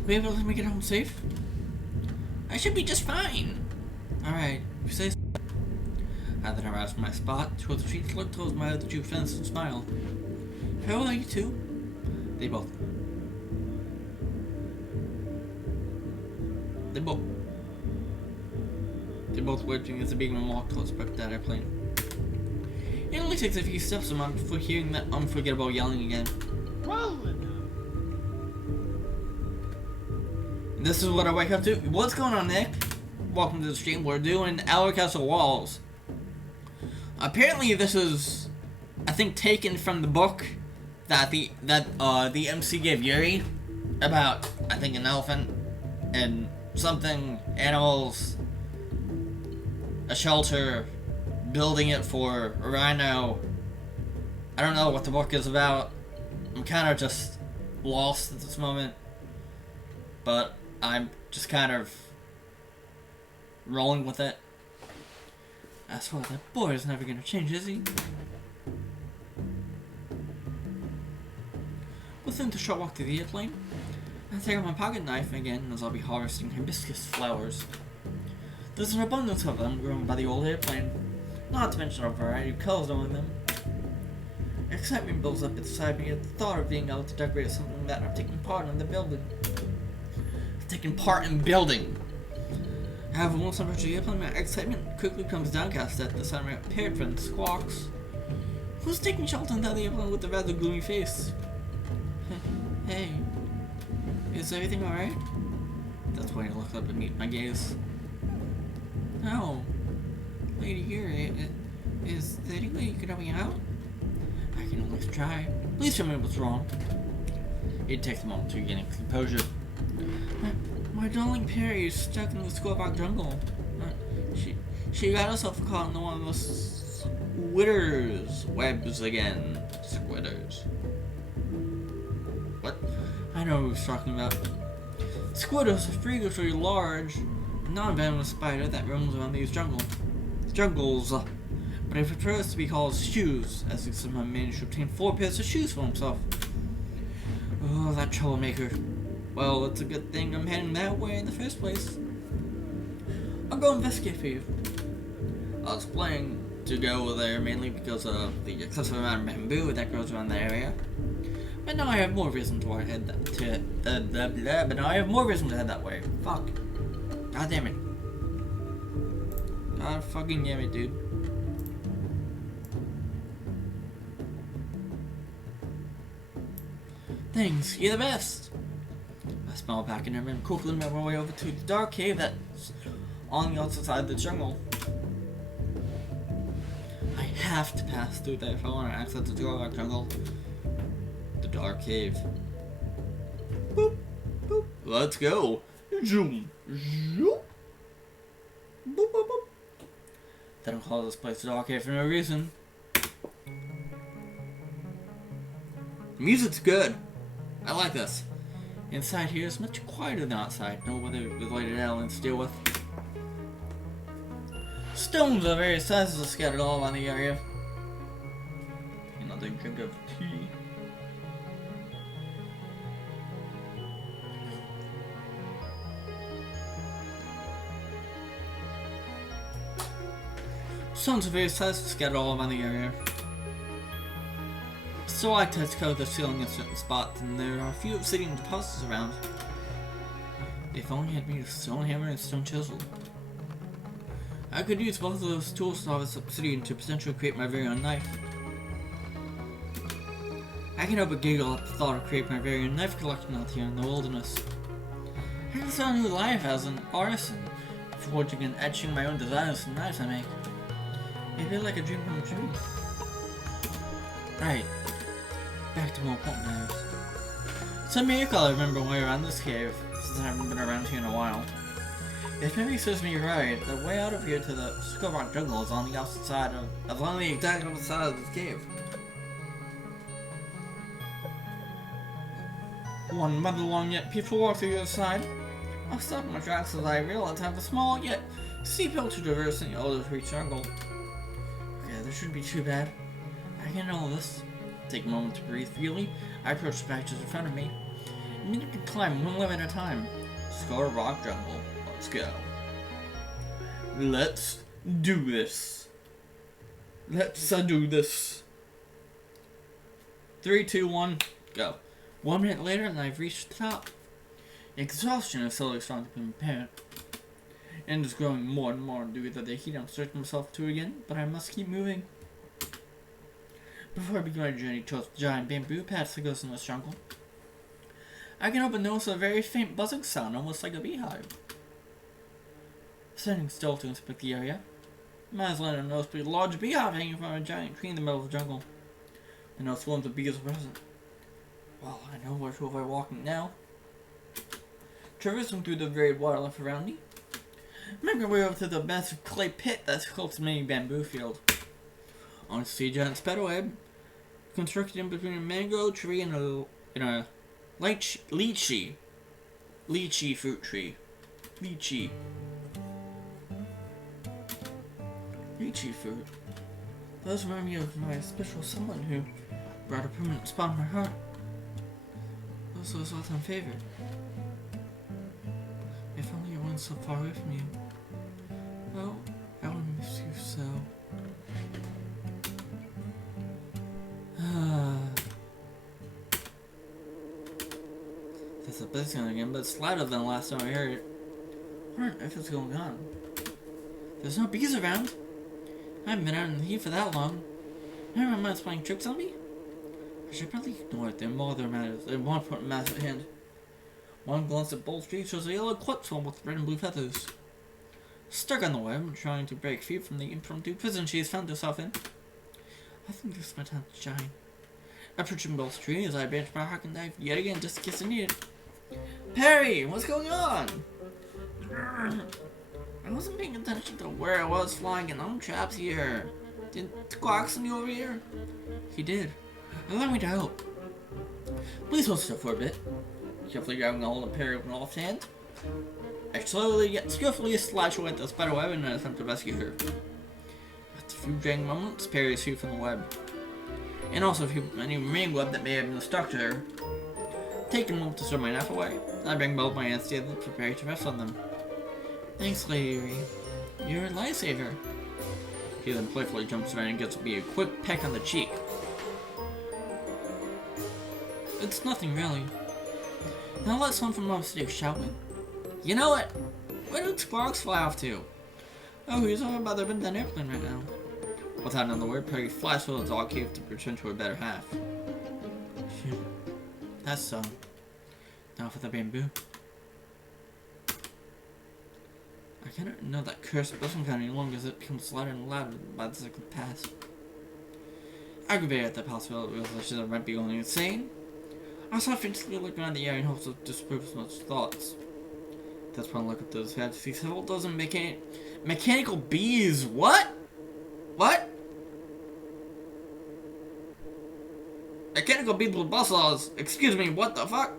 Will you able to let me get home safe? I should be just fine. Alright, you say so. I then arrived from my spot, towards the street, looked towards my other two friends and smiled. How are you two? They both waiting as the big man walked towards that airplane. It only takes a few steps a month before hearing that unforgettable yelling again. And this is what I wake up to. What's going on, Nick? Welcome to the stream. We're doing Our Castle Walls. Apparently, this is, I think, taken from the book that the MC gave Yuri about, I think, an elephant and something, animals, a shelter, building it for a rhino. I don't know what the book is about. I'm kind of just lost at this moment, but I'm just kind of rolling with it. I swear that boy is never gonna change, is he? Within the short walk to the airplane, I take out my pocket knife again as I'll be harvesting hibiscus flowers. There's an abundance of them grown by the old airplane, not to mention a variety of colors on them. Excitement builds up inside me at the thought of being able to decorate something that I've taken part in the building. However, once I reach the airplane, my excitement quickly becomes downcast at the sound of my paired friend squawks. Who's taking shelter inside the airplane with a rather gloomy face? Is everything alright? That's when he looked up to meet my gaze. No. Lady here, is there any way you could help me out? I can always try. Please tell me what's wrong. It takes a moment to gain composure. My darling Perry is stuck in the squawk jungle. She got herself caught in one of the squitters webs again. Squitters. What? I know who he's talking about. Squitters are freakishly large, non-venomous spider that roams around these jungles. But he prefers to be called shoes, as he somehow managed to obtain 4 pairs of shoes for himself. Oh, that troublemaker. Well, it's a good thing I'm heading that way in the first place. I'll go investigate for you. I was planning to go there mainly because of the excessive amount of bamboo that grows around the area. But now I have more reason to head that way. Fuck. God damn it. God fucking damn it, dude. Thanks, you're the best. I smile back at him and quickly make my way over to the dark cave that's on the opposite side of the jungle. I have to pass through there if I want to access the dark jungle. The dark cave. Boop, boop. Let's go. Zoom. Zoom. Boop, boop, boop. They don't call this place the dark cave for no reason. The music's good. I like this. Inside here is much quieter than outside. No weather related elements to deal with. Stones of various sizes are scattered all around the area. Another drink of tea. Stones of various sizes are scattered all around the area. Stalactites cover the ceiling in certain spots, and there are a few obsidian deposits around. If only I had made a stone hammer and stone chisel. I could use both of those tools to harvest obsidian to potentially create my very own knife. I can help but giggle at the thought of creating my very own knife collection out here in the wilderness. I can start a new life as an artisan, forging and etching my own designs and knives I make. It feels like a dream come true. Right. Back to more important matters. It's a miracle I remember when we were around this cave, since I haven't been around here in a while. If memory serves me right, the way out of here to the Skull Rock Jungle is on the opposite side of, on the exact opposite side of this cave. One rather long yet peaceful walk to the other side. I'll stop my tracks as I realize I have a small yet steep hill to traverse in the Elder Tree Jungle. Okay, this shouldn't be too bad. I can handle this. Take a moment to breathe freely. I approach the patches in front of me. And you can climb one limb at a time. Skull Rock Jungle. Let's go. Let's do this. Let's do this. 3, 2, 1, go. 1 minute later and I've reached the top. Exhaustion is slowly starting to become apparent. And is growing more and more due to the heat I'm searching myself to again, but I must keep moving. Before I begin my journey towards the giant bamboo patch that goes in this jungle, I can help but notice a very faint buzzing sound, almost like a beehive. Standing still to inspect the area, my eyes landed on a noticeably large beehive hanging from a giant tree in the middle of the jungle. I noticed one of the bees was present. Well, I know where to avoid walking now. Traversing through the varied wildlife around me, make my way over to the massive clay pit that's close to the main bamboo field. On a sea giant spiderweb, constructed in between a mango tree and a lychee fruit tree. Lychee fruit. Those remind me of my special someone who brought a permanent spot in my heart. Also his all-time favorite. If only I wasn't so far away from you. Oh, I would miss you so. That's a buzzing again, but it's louder than the last time I heard it. I wonder if it's going on. There's no bees around. I haven't been out in the heat for that long. Never mind it's playing tricks on me. I should probably ignore it. They're more important matters at hand. One glance at Bolt Street shows a yellow eclipse one with red and blue feathers. Stuck on the web, trying to break free from the impromptu prison she has found herself in. I think this is my time to shine. Approaching Bolt Street as I branch my hawk and dive yet again just in case I need it. Perry, what's going on? I wasn't paying attention to where I was flying and I'm trapped here. Did Squawk send you over here? He did. Allow me to help. Please hold still for a bit. Carefully grabbing a hold of Perry with an left hand. I slowly yet skillfully slash away at the spider web in an attempt to rescue her. After a few dragging moments, Perry is free from the web. And also any remaining web that may have been stuck to her. Taking a moment to throw my knife away, I bring both my hands together, preparing to rest on them. Thanks, Lady Yuri. You're a lifesaver. He then playfully jumps around and gets me a quick peck on the cheek. It's nothing really. Now let's run from upstairs, shall we? You know what? Where did Sparks fly off to? Oh, he's over by the abandoned airplane right now. Without another word, Peggy flies through the dog cave to return to her better half. Phew. That's so. Now for the bamboo. I cannot know that cursed doesn't count any longer as it becomes louder and louder by the second pass. Aggravated at the possibility that I might be going insane, I saw faintly looking around the area in hopes of disproving such thoughts. That's when I look at those heads, see several dozen mechanical bees. What? What? Mechanical bees with buzzsaws. Excuse me, what the fuck?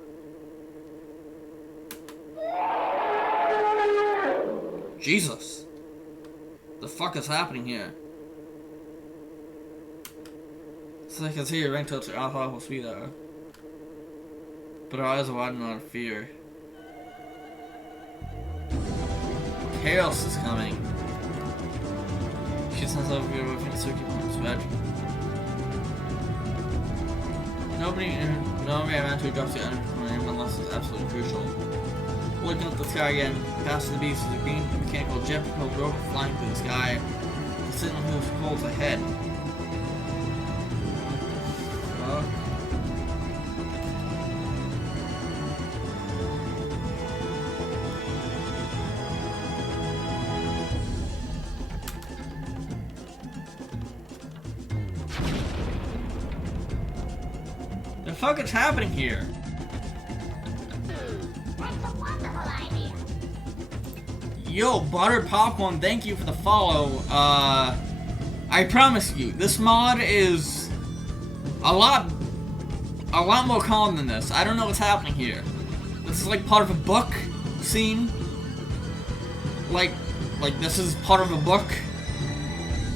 Jesus. The fuck is happening here? So I can see your ring tilts are awful speed though. But her eyes are widened out of fear. Chaos is coming. She sends over here with circuit points red. Nobody around who drops the energy from him unless it's absolutely crucial. Looking up the sky again, past the beast is a green mechanical jet propelled rover flying through the sky. The signal whose holds ahead. Fuck. The fuck is happening here? That's a wonderful idea. Yo, Buttered Popcorn, thank you for the follow. I promise you, this mod is a lot more calm than this. I don't know what's happening here. This is like part of a book scene. Like this is part of a book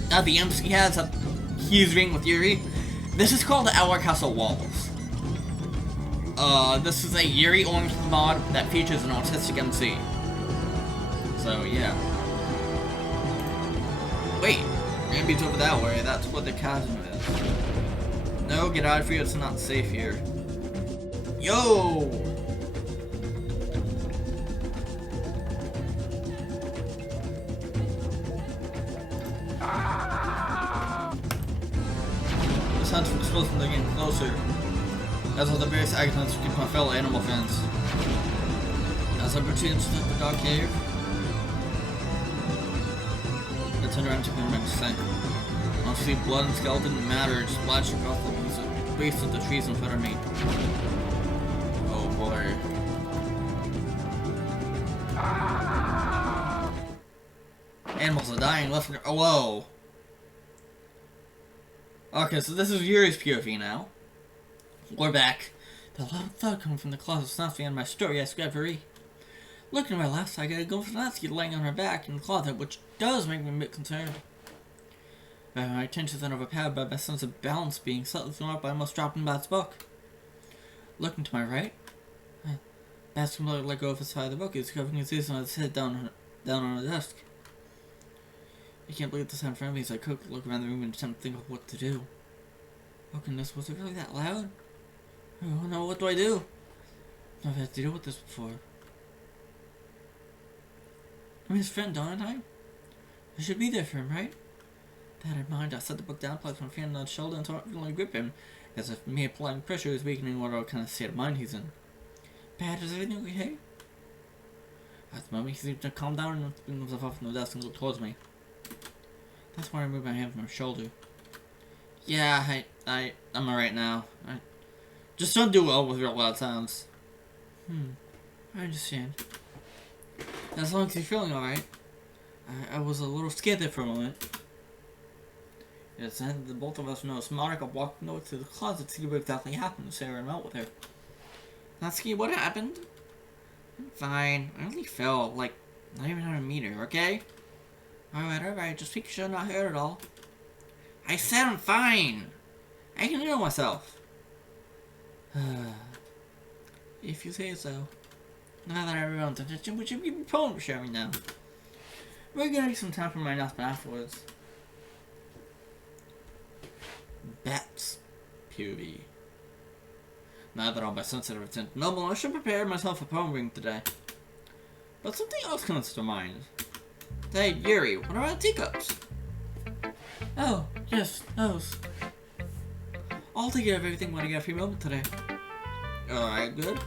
that the MC has that he's reading with Yuri. This is called the Hour Castle Walls. This is a Yuri Orange mod that features an autistic MC. So, yeah. Wait, maybe it's over that way. That's what the chasm is. No, get out of here. It's not safe here. Yo! The sounds from explosions are getting closer. As all the various accidents keep my fellow animal friends. As I proceed into the dog cave, I turn around to the room and sink. I'll see blood and skeleton matter splash across the base of the trees in front of me. Oh boy. Animals are dying left and oh, whoa. Okay, so this is Yuri's POV now. We're back. The loud thud coming from the closet snaps me on my story discovery. Looking to my left, I get a Golfanatsky laying on her back in the closet, which does make me a bit concerned. But my attention is then overpowered by my sense of balance being slightly thrown up by almost dropping Bat's book. Looking to my right, Bat's completely let go of his side of the book. He's covering his ears on his head down on the desk. I can't believe this in front of me as I quickly look around the room and attempt to think of what to do. Oh goodness, was it really that loud? Oh no, what do I do? I've never had to deal with this before. I'm his friend, don't I? I should be there for him, right? That in mind, I set the book down, placed my hand on his shoulder, and started to grip him, as if mere applying pressure is weakening whatever kind of state of mind he's in. Pat, is everything okay? At the moment, he seems to calm down and spin himself off from the desk and look towards me. That's why I moved my hand from her shoulder. Yeah, I'm alright now. I just don't do well with real loud sounds. I understand. As long as you're feeling alright. I was a little scared there for a moment. It's then the both of us noticed Monica walking over to the closet to see what exactly happened to Sarah and out with her. Natsuki, what happened? I'm fine. I only fell, like, not even on a meter, okay? Alright, just make sure I'm not hurt at all. I said I'm fine! I can handle myself. If you say so. Now that everyone's attention, we should be poem sharing now. We're gonna need some time for my announcement afterwards. Bats. POV. Now that all my sensitive attention normal, I should prepare myself a poem reading today. But something else comes to mind. Hey, Yuri, what about teacups? Oh, yes, those. I'll take care of everything when I get a free moment today. Alright, good.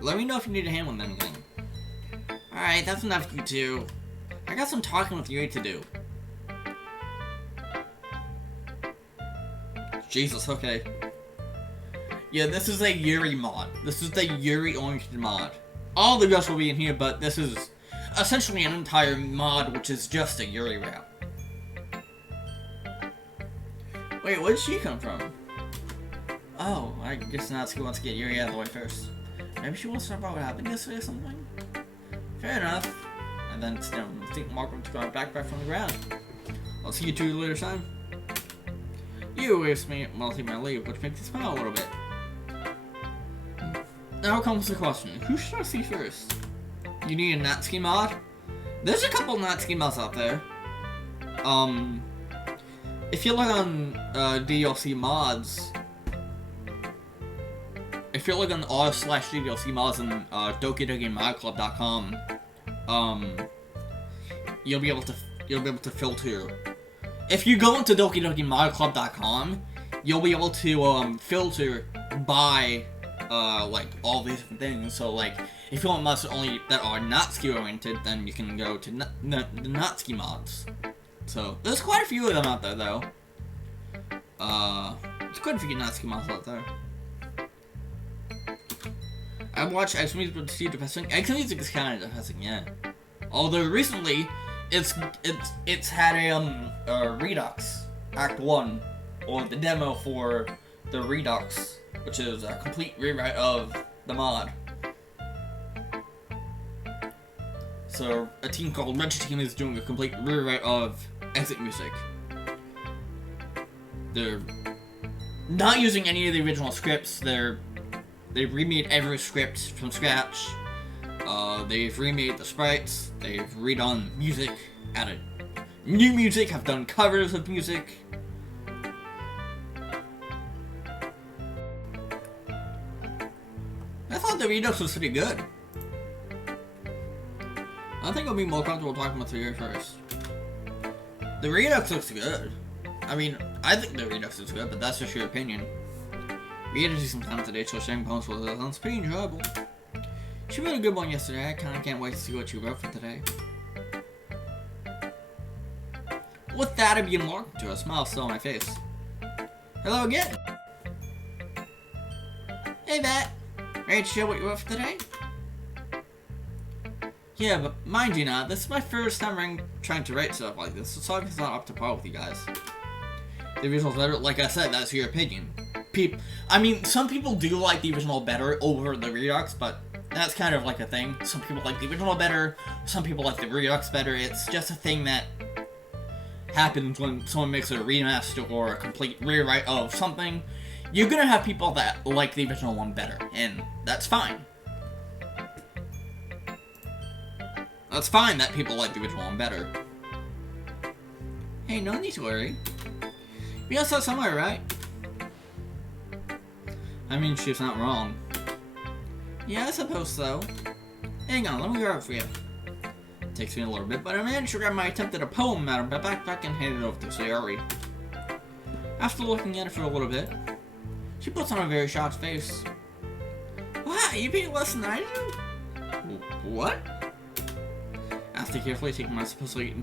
Let me know if you need a hand with anything. Alright, that's enough, you two. I got some talking with Yuri to do. Jesus, okay. Yeah, this is a Yuri mod. This is the Yuri Orange mod. All the guests will be in here, but this is essentially an entire mod, which is just a Yuri rap. Wait, where did she come from? Oh, I guess Natsuki wants to get Yuri out of the way first. Maybe she wants to talk about what happened yesterday or something? Fair enough. And then think Margaret took our backpack from the ground. I'll see you two later, son. You waste me while taking my leave, which makes me smile a little bit. Now comes the question, who should I see first? You need a Natsuki mod? There's a couple Natsuki mods out there. If you look on DLC mods, if you look on r/DLC mods on DokiDokiModClub.com, you'll be able to filter. If you go into DokiDokiModClub.com, you'll be able to filter by like all these different things. So like, if you want mods only that are Natsuki oriented, then you can go to the Natsuki mods. So there's quite a few of them out there, though. There's quite a few Natsuki mods out there. I watched X Music, but it's depressing. X Music is kind of depressing, yeah. Although recently, it's had a Redux Act 1, or the demo for the Redux, which is a complete rewrite of the mod. So a team called Retro Team is doing a complete rewrite of Exit Music. They're not using any of the original scripts. They've remade every script from scratch. They've remade the sprites. They've redone music, added new music, have done covers of music. I thought the Redux was pretty good. I think I'll be more comfortable talking about the first. The Redux looks good. I mean, I think the Redux is good, but that's just your opinion. We had to do some time today, so sharing poems with us. It's pretty enjoyable. She wrote a good one yesterday. I kinda can't wait to see what she wrote for today. With that, I begin walking to her, a smile still on my face. Hello again. Hey, Matt. Ready to share what you wrote for today? Yeah, but mind you now, this is my first time trying to write stuff like this, so sorry if it's not up to par with you guys. The original's better, like I said, that's your opinion. I mean, some people do like the original better over the Redux, but that's kind of like a thing. Some people like the original better, some people like the Redux better. It's just a thing that happens when someone makes a remaster or a complete rewrite of something. You're gonna have people that like the original one better, and that's fine. That's fine that people like the original one better. Hey, no need to worry. We all saw somewhere, right? I mean, she's not wrong. Yeah, I suppose so. Hang on, let me grab it for you. Takes me a little bit, but I managed to grab my attempt at a poem out of my backpack and hand it over to Sayori. After looking at it for a little bit, she puts on a very shocked face. Why? you pay less than I do? What? After carefully taking my supposedly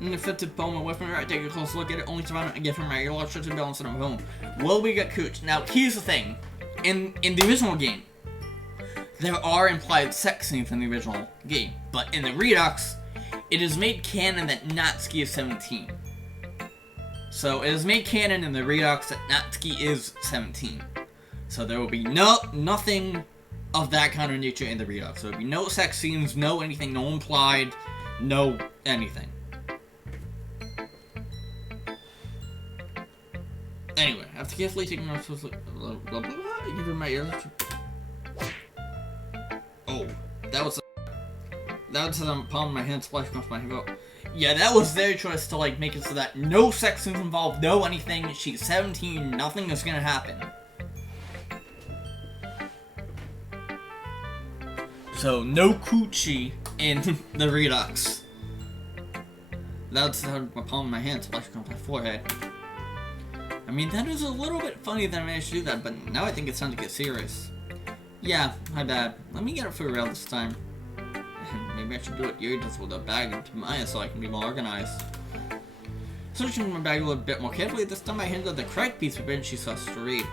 ineffective poem away from her, I take a close look at it, only to find out again from my electricity balance in a home. Will we get cooch? Now, here's the thing. In the original game, there are implied sex scenes in the original game, but in the Redux, it is made canon that Natsuki is 17. So it is made canon in the Redux that Natsuki is 17. So there will be nothing of that kind of nature in the Redux. There will be no sex scenes, no anything, no implied, no anything. Anyway, after carefully taking my give her my ear. Oh, that was the palm of my hand splashing off my hip. Yeah, that was their choice to like make it so that no sex scenes involved, no anything. She's 17, nothing is gonna happen. So no coochie in the Redux. That's how my palm of my hand splashing off my forehead. I mean, that is a little bit funny that I managed to do that, but now I think it's time to get serious. Yeah, my bad. Let me get it for real this time. Maybe I should do it here just with a bag into mine so I can be more organized. Searching my bag a little bit more carefully, this time I handled the correct piece of paper she saw to read.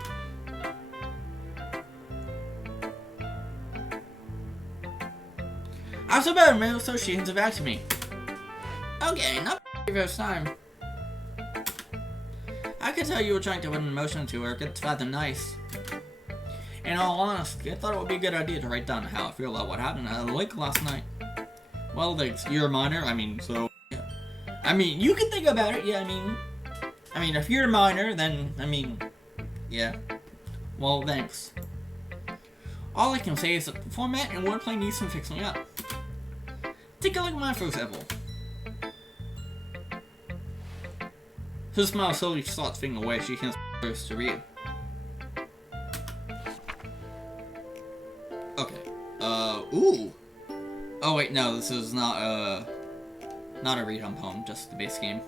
I was about a minute or so, she hands it back to me. Okay, not the first time. I could tell you were trying to put an emotion to her. It's rather nice. In all honesty, I thought it would be a good idea to write down how I feel about what happened at the lake last night. Well, thanks. You're a minor. I mean, so... Yeah. I mean, you can think about it. Yeah, I mean, if you're a minor, then, I mean... Yeah. Well, thanks. All I can say is that the format and wordplay needs some fixing up. Take a look at mine, for example. Her smile slowly starts fading away. She hands first to read. Okay. Ooh. Oh wait, no, this is not a read-on poem, just the base game.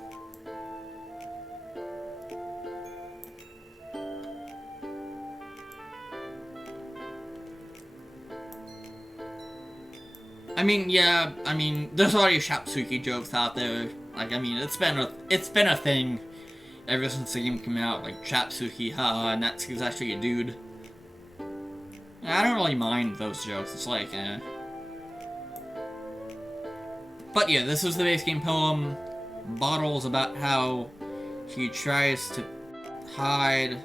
I mean, yeah, there's already Shapsuki jokes out there. Like, I mean, it's been a thing ever since the game came out. Like, Shapsuki, haha, Natsuki's actually a dude. I don't really mind those jokes. It's like, eh. But yeah, this is the base game poem. Bottles about how she tries to hide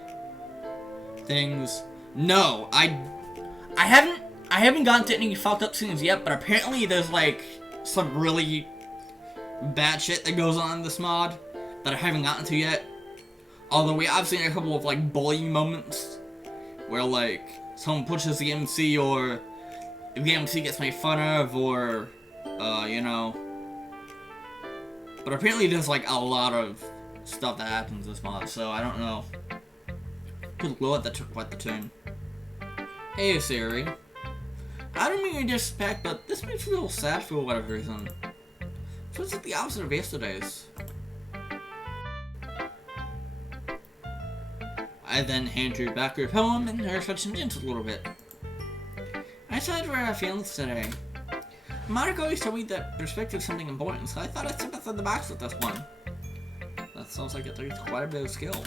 things. No, I haven't gotten to any fucked up scenes yet, but apparently there's like some really bad shit that goes on in this mod that I haven't gotten to yet. Although we have seen a couple of like bullying moments where like someone pushes the MC, or if the MC gets made fun of, or you know. But apparently there's like a lot of stuff that happens in this mod, so I don't know. Good lord, that took quite the turn. Hey Siri. I don't mean to disrespect, but this makes me a little sad for whatever reason. So it's like the opposite of yesterday's. I then hand her back her poem and her reflection into a little bit. I decided where I feelings today. Monica always told me that perspective is something important, so I thought I'd step outside the box with this one. That sounds like it takes quite a bit of skill.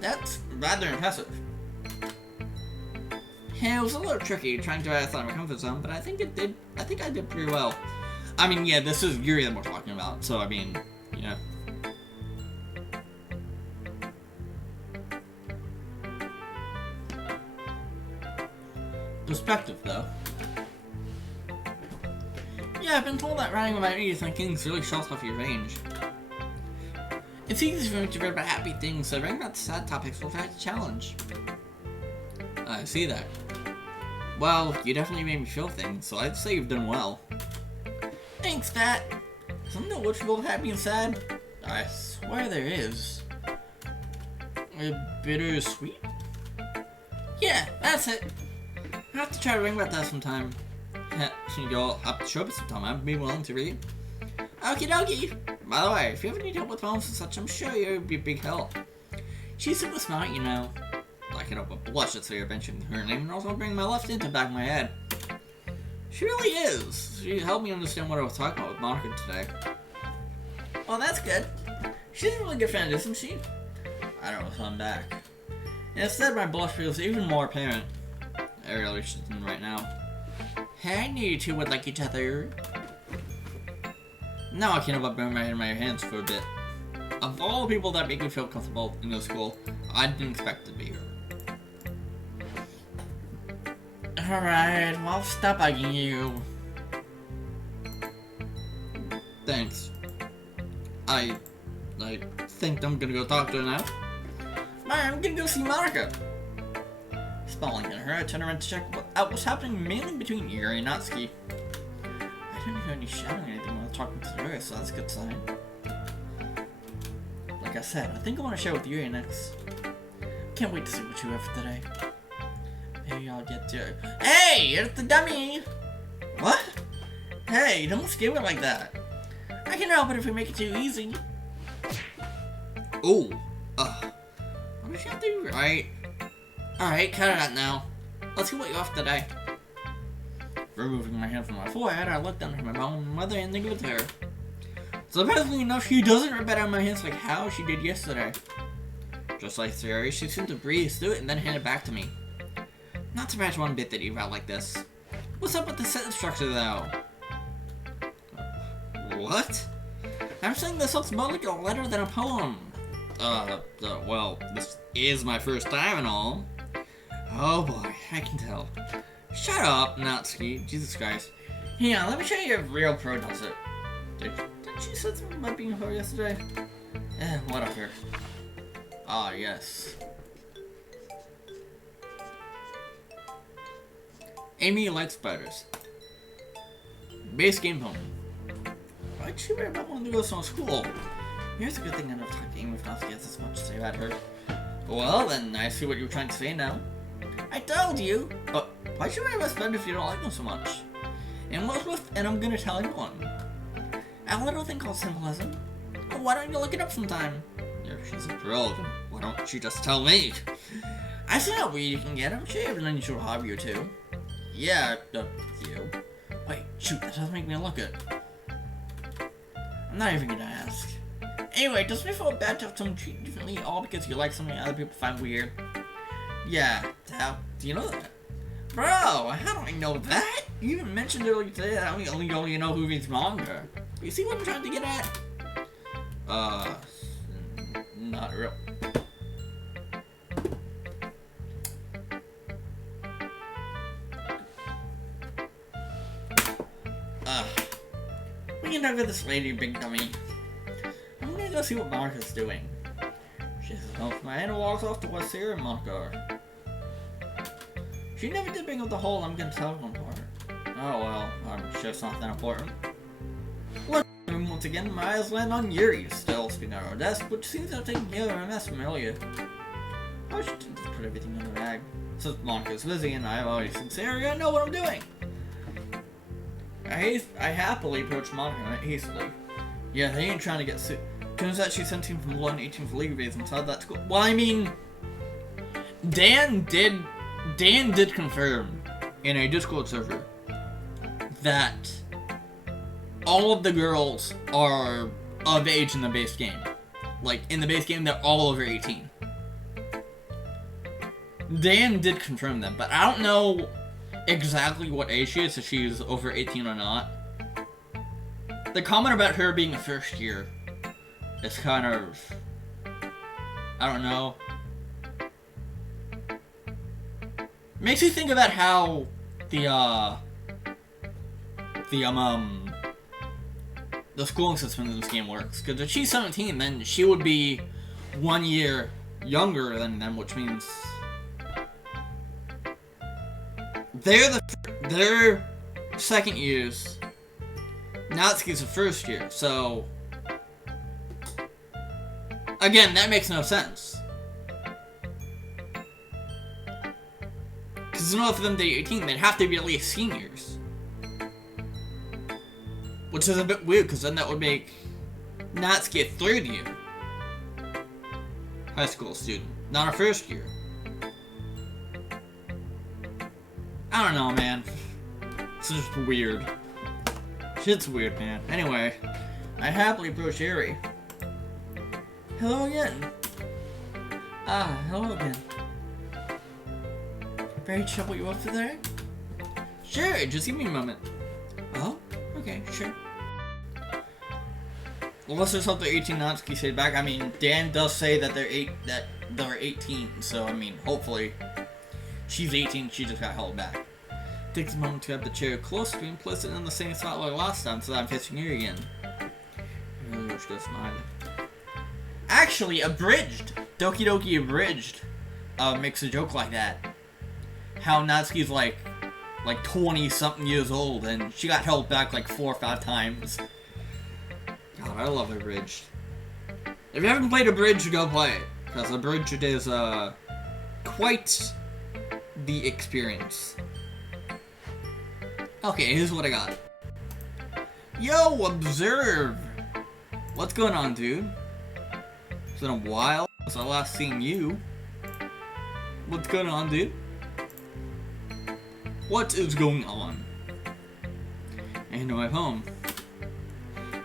That's rather impressive. Yeah, it was a little tricky trying to get outside my comfort zone, but I think I did pretty well. I mean, yeah, this is Yuri that we're talking about, so I mean, yeah. Perspective, though. Yeah, I've been told that writing about anything things really shows off your range. It's easy for me to read about happy things, so writing about sad topics will find a challenge. I see that. Well, you definitely made me feel things, so I'd say you've done well. Thanks, Fat. Isn't there which both happy and sad? I swear there is. A bittersweet? Yeah, that's it. I have to try to ring about that sometime. You'll have to show up sometime. I'd be willing to read. Okie dokie. By the way, if you ever need help with poems and such, I'm sure you'd be a big help. She's super smart, you know. Like can't help but blush at Sarah mentioning her name, and also bring my left into the back of my head. She really is. She helped me understand what I was talking about with Monica today. Well, that's good. She's a really good fan, isn't she? I don't know, so I'm back. And instead, my blush feels even more apparent. I really shouldn't right now. Hey, you two would like each other. Now I can't help but burn my head in my hands for a bit. Of all the people that make me feel comfortable in this school, I didn't expect to be here. Alright, well, stop bugging you. Thanks. I think I'm gonna go talk to her now. I'm gonna go see Monica. Spelling at her, I turn around to check out what's happening mainly between Yuri and Natsuki. I didn't hear any shouting or anything while talking to her, so that's a good sign. Like I said, I think I want to share with Yuri next. Can't wait to see what you have for today. Maybe I'll get to... Hey! It's the dummy! What? Hey, don't scare me like that. I can help it if we make it too easy. Ooh. What did you have to do right? Alright, cut it out now. Let's see what you're off today. Removing my hand from my forehead, I looked down at my mom and mother and think it was her. Surprisingly enough, she doesn't rip out of my hands like how she did yesterday. Just like Sari, she seemed to breeze through it and then hand it back to me. Not to match one bit that you out like this. What's up with the sentence structure though? What? I'm saying this looks more like a letter than a poem. Well, this is my first time and all. Oh boy, I can tell. Shut up, Natsuki. Jesus Christ. Hang on, let me show you a real pro does it. Didn't she say something about being a pro yesterday? Whatever. Ah, yes. Amy likes spiders. Base game home. Why'd she worry about wanting to go to school? Here's a good thing I never talked to Amy if Natsuki has as much to say about her. Well, then, I see what you're trying to say now. I told you! But why'd you worry about spiders if you don't like them so much? And what's with, and I'm gonna tell you one. A little thing called symbolism. Well, why don't you look it up sometime? If she's a pro, then why don't you just tell me? I see how weird you can get. I'm sure you have an unusual hobby or two. Yeah, you. Wait, shoot, that doesn't make me look it. I'm not even gonna ask. Anyway, doesn't it feel bad to have someone treat you differently all because you like something other people find weird? Yeah, how do you know that? Bro, how do I know that? You even mentioned earlier today that I only know who reads manga. You see what I'm trying to get at? Not real. We can talk to this lady, big dummy. I'm gonna go see what Monica's doing. She says, off my hand and walks off to West Sierra and Monica are. She never did bring up the whole I'm gonna tell one part. Oh well, I'm sure it's not that important. Look, once again, my eyes land on Yuri, still speaking at our desk, which seems to have taken care of a mess familiar. I should just put everything in the bag. Since Monica's busy and I've already seen Sarah, I know what I'm doing. I happily approached Monica hastily. Yeah, they ain't trying to get sued. Turns out she's 17 from London, 18 for legal reasons inside that school. Well, I mean, Dan did confirm in a Discord server that all of the girls are of age in the base game. Like, in the base game, they're all over 18. Dan did confirm that, but I don't know exactly what age she is, if she's over 18 or not. The comment about her being a first year is kind of, I don't know. Makes me think about how the schooling system in this game works. Because if she's 17, then she would be 1 year younger than them, which means they're second years. Natsuki's the first year, so again, that makes no sense. Because in order for them to be 18, they'd have to be at least seniors. Which is a bit weird, because then that would make Natsuki a third year high school student, not a first year. I don't know, man. It's just weird. Shit's weird, man. Anyway, I happily approach Yuri. Hello again. Ah, hello again. Ready to trouble you up today? Sure, just give me a moment. Oh, okay, sure. Unless there's something 18 Natsuki said back. I mean, Dan does say that they're 18, so I mean, hopefully she's 18. She just got held back. Takes a moment to have the chair close to me and place it in the same spot like last time, so that I'm facing her again. I really wish this mine. Actually, Abridged, Doki Doki Abridged, makes a joke like that. How Natsuki's like 20 something years old, and she got held back like 4 or 5 times. God, I love Abridged. If you haven't played Abridged, go play it. Because Abridged is, quite the experience. Okay, here's what I got. Yo, Observe! What's going on, dude? It's been a while since I last seen you. What's going on, dude? What is going on? And I'm home.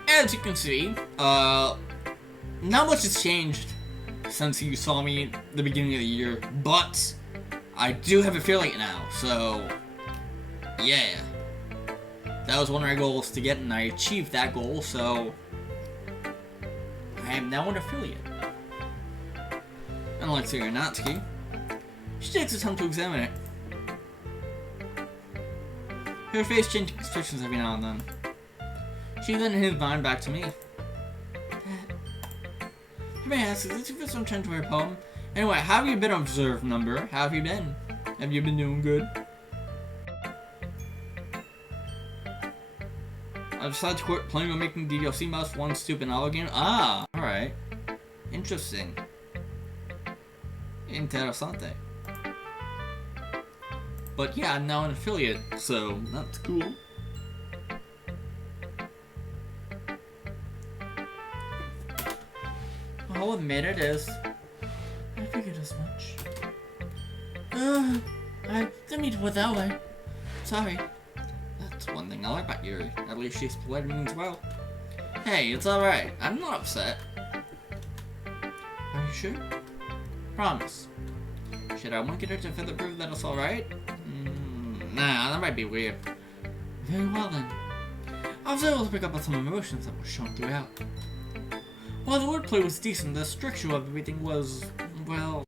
As you can see, not much has changed since you saw me at the beginning of the year, but I do have affiliate now, so yeah. That was one of my goals to get, and I achieved that goal, so I am now an affiliate. Unlike Sarah Natsuki, she takes the time to examine it. Her face changing expressions every now and then. She then hands mine back to me. May I ask, is this your first time trying to write a poem? Anyway, how have you been, Observed Number? How have you been? Have you been doing good? I decided to quit playing on making DLC mouse one stupid novel game. Ah, alright. Interesting. Interessante. But yeah, I'm now an affiliate, so that's cool. I'll admit it is. I figured as much. I didn't mean to put it that way. Sorry. That's one thing I like about Yuri. At least she's polite and means well. Hey, it's alright. I'm not upset. Are you sure? Promise. Should I want to get her to further prove that it's alright? Nah, that might be weird. Very well then. I was able to pick up on some emotions that were shown throughout. While the wordplay was decent, the structure of everything was, well,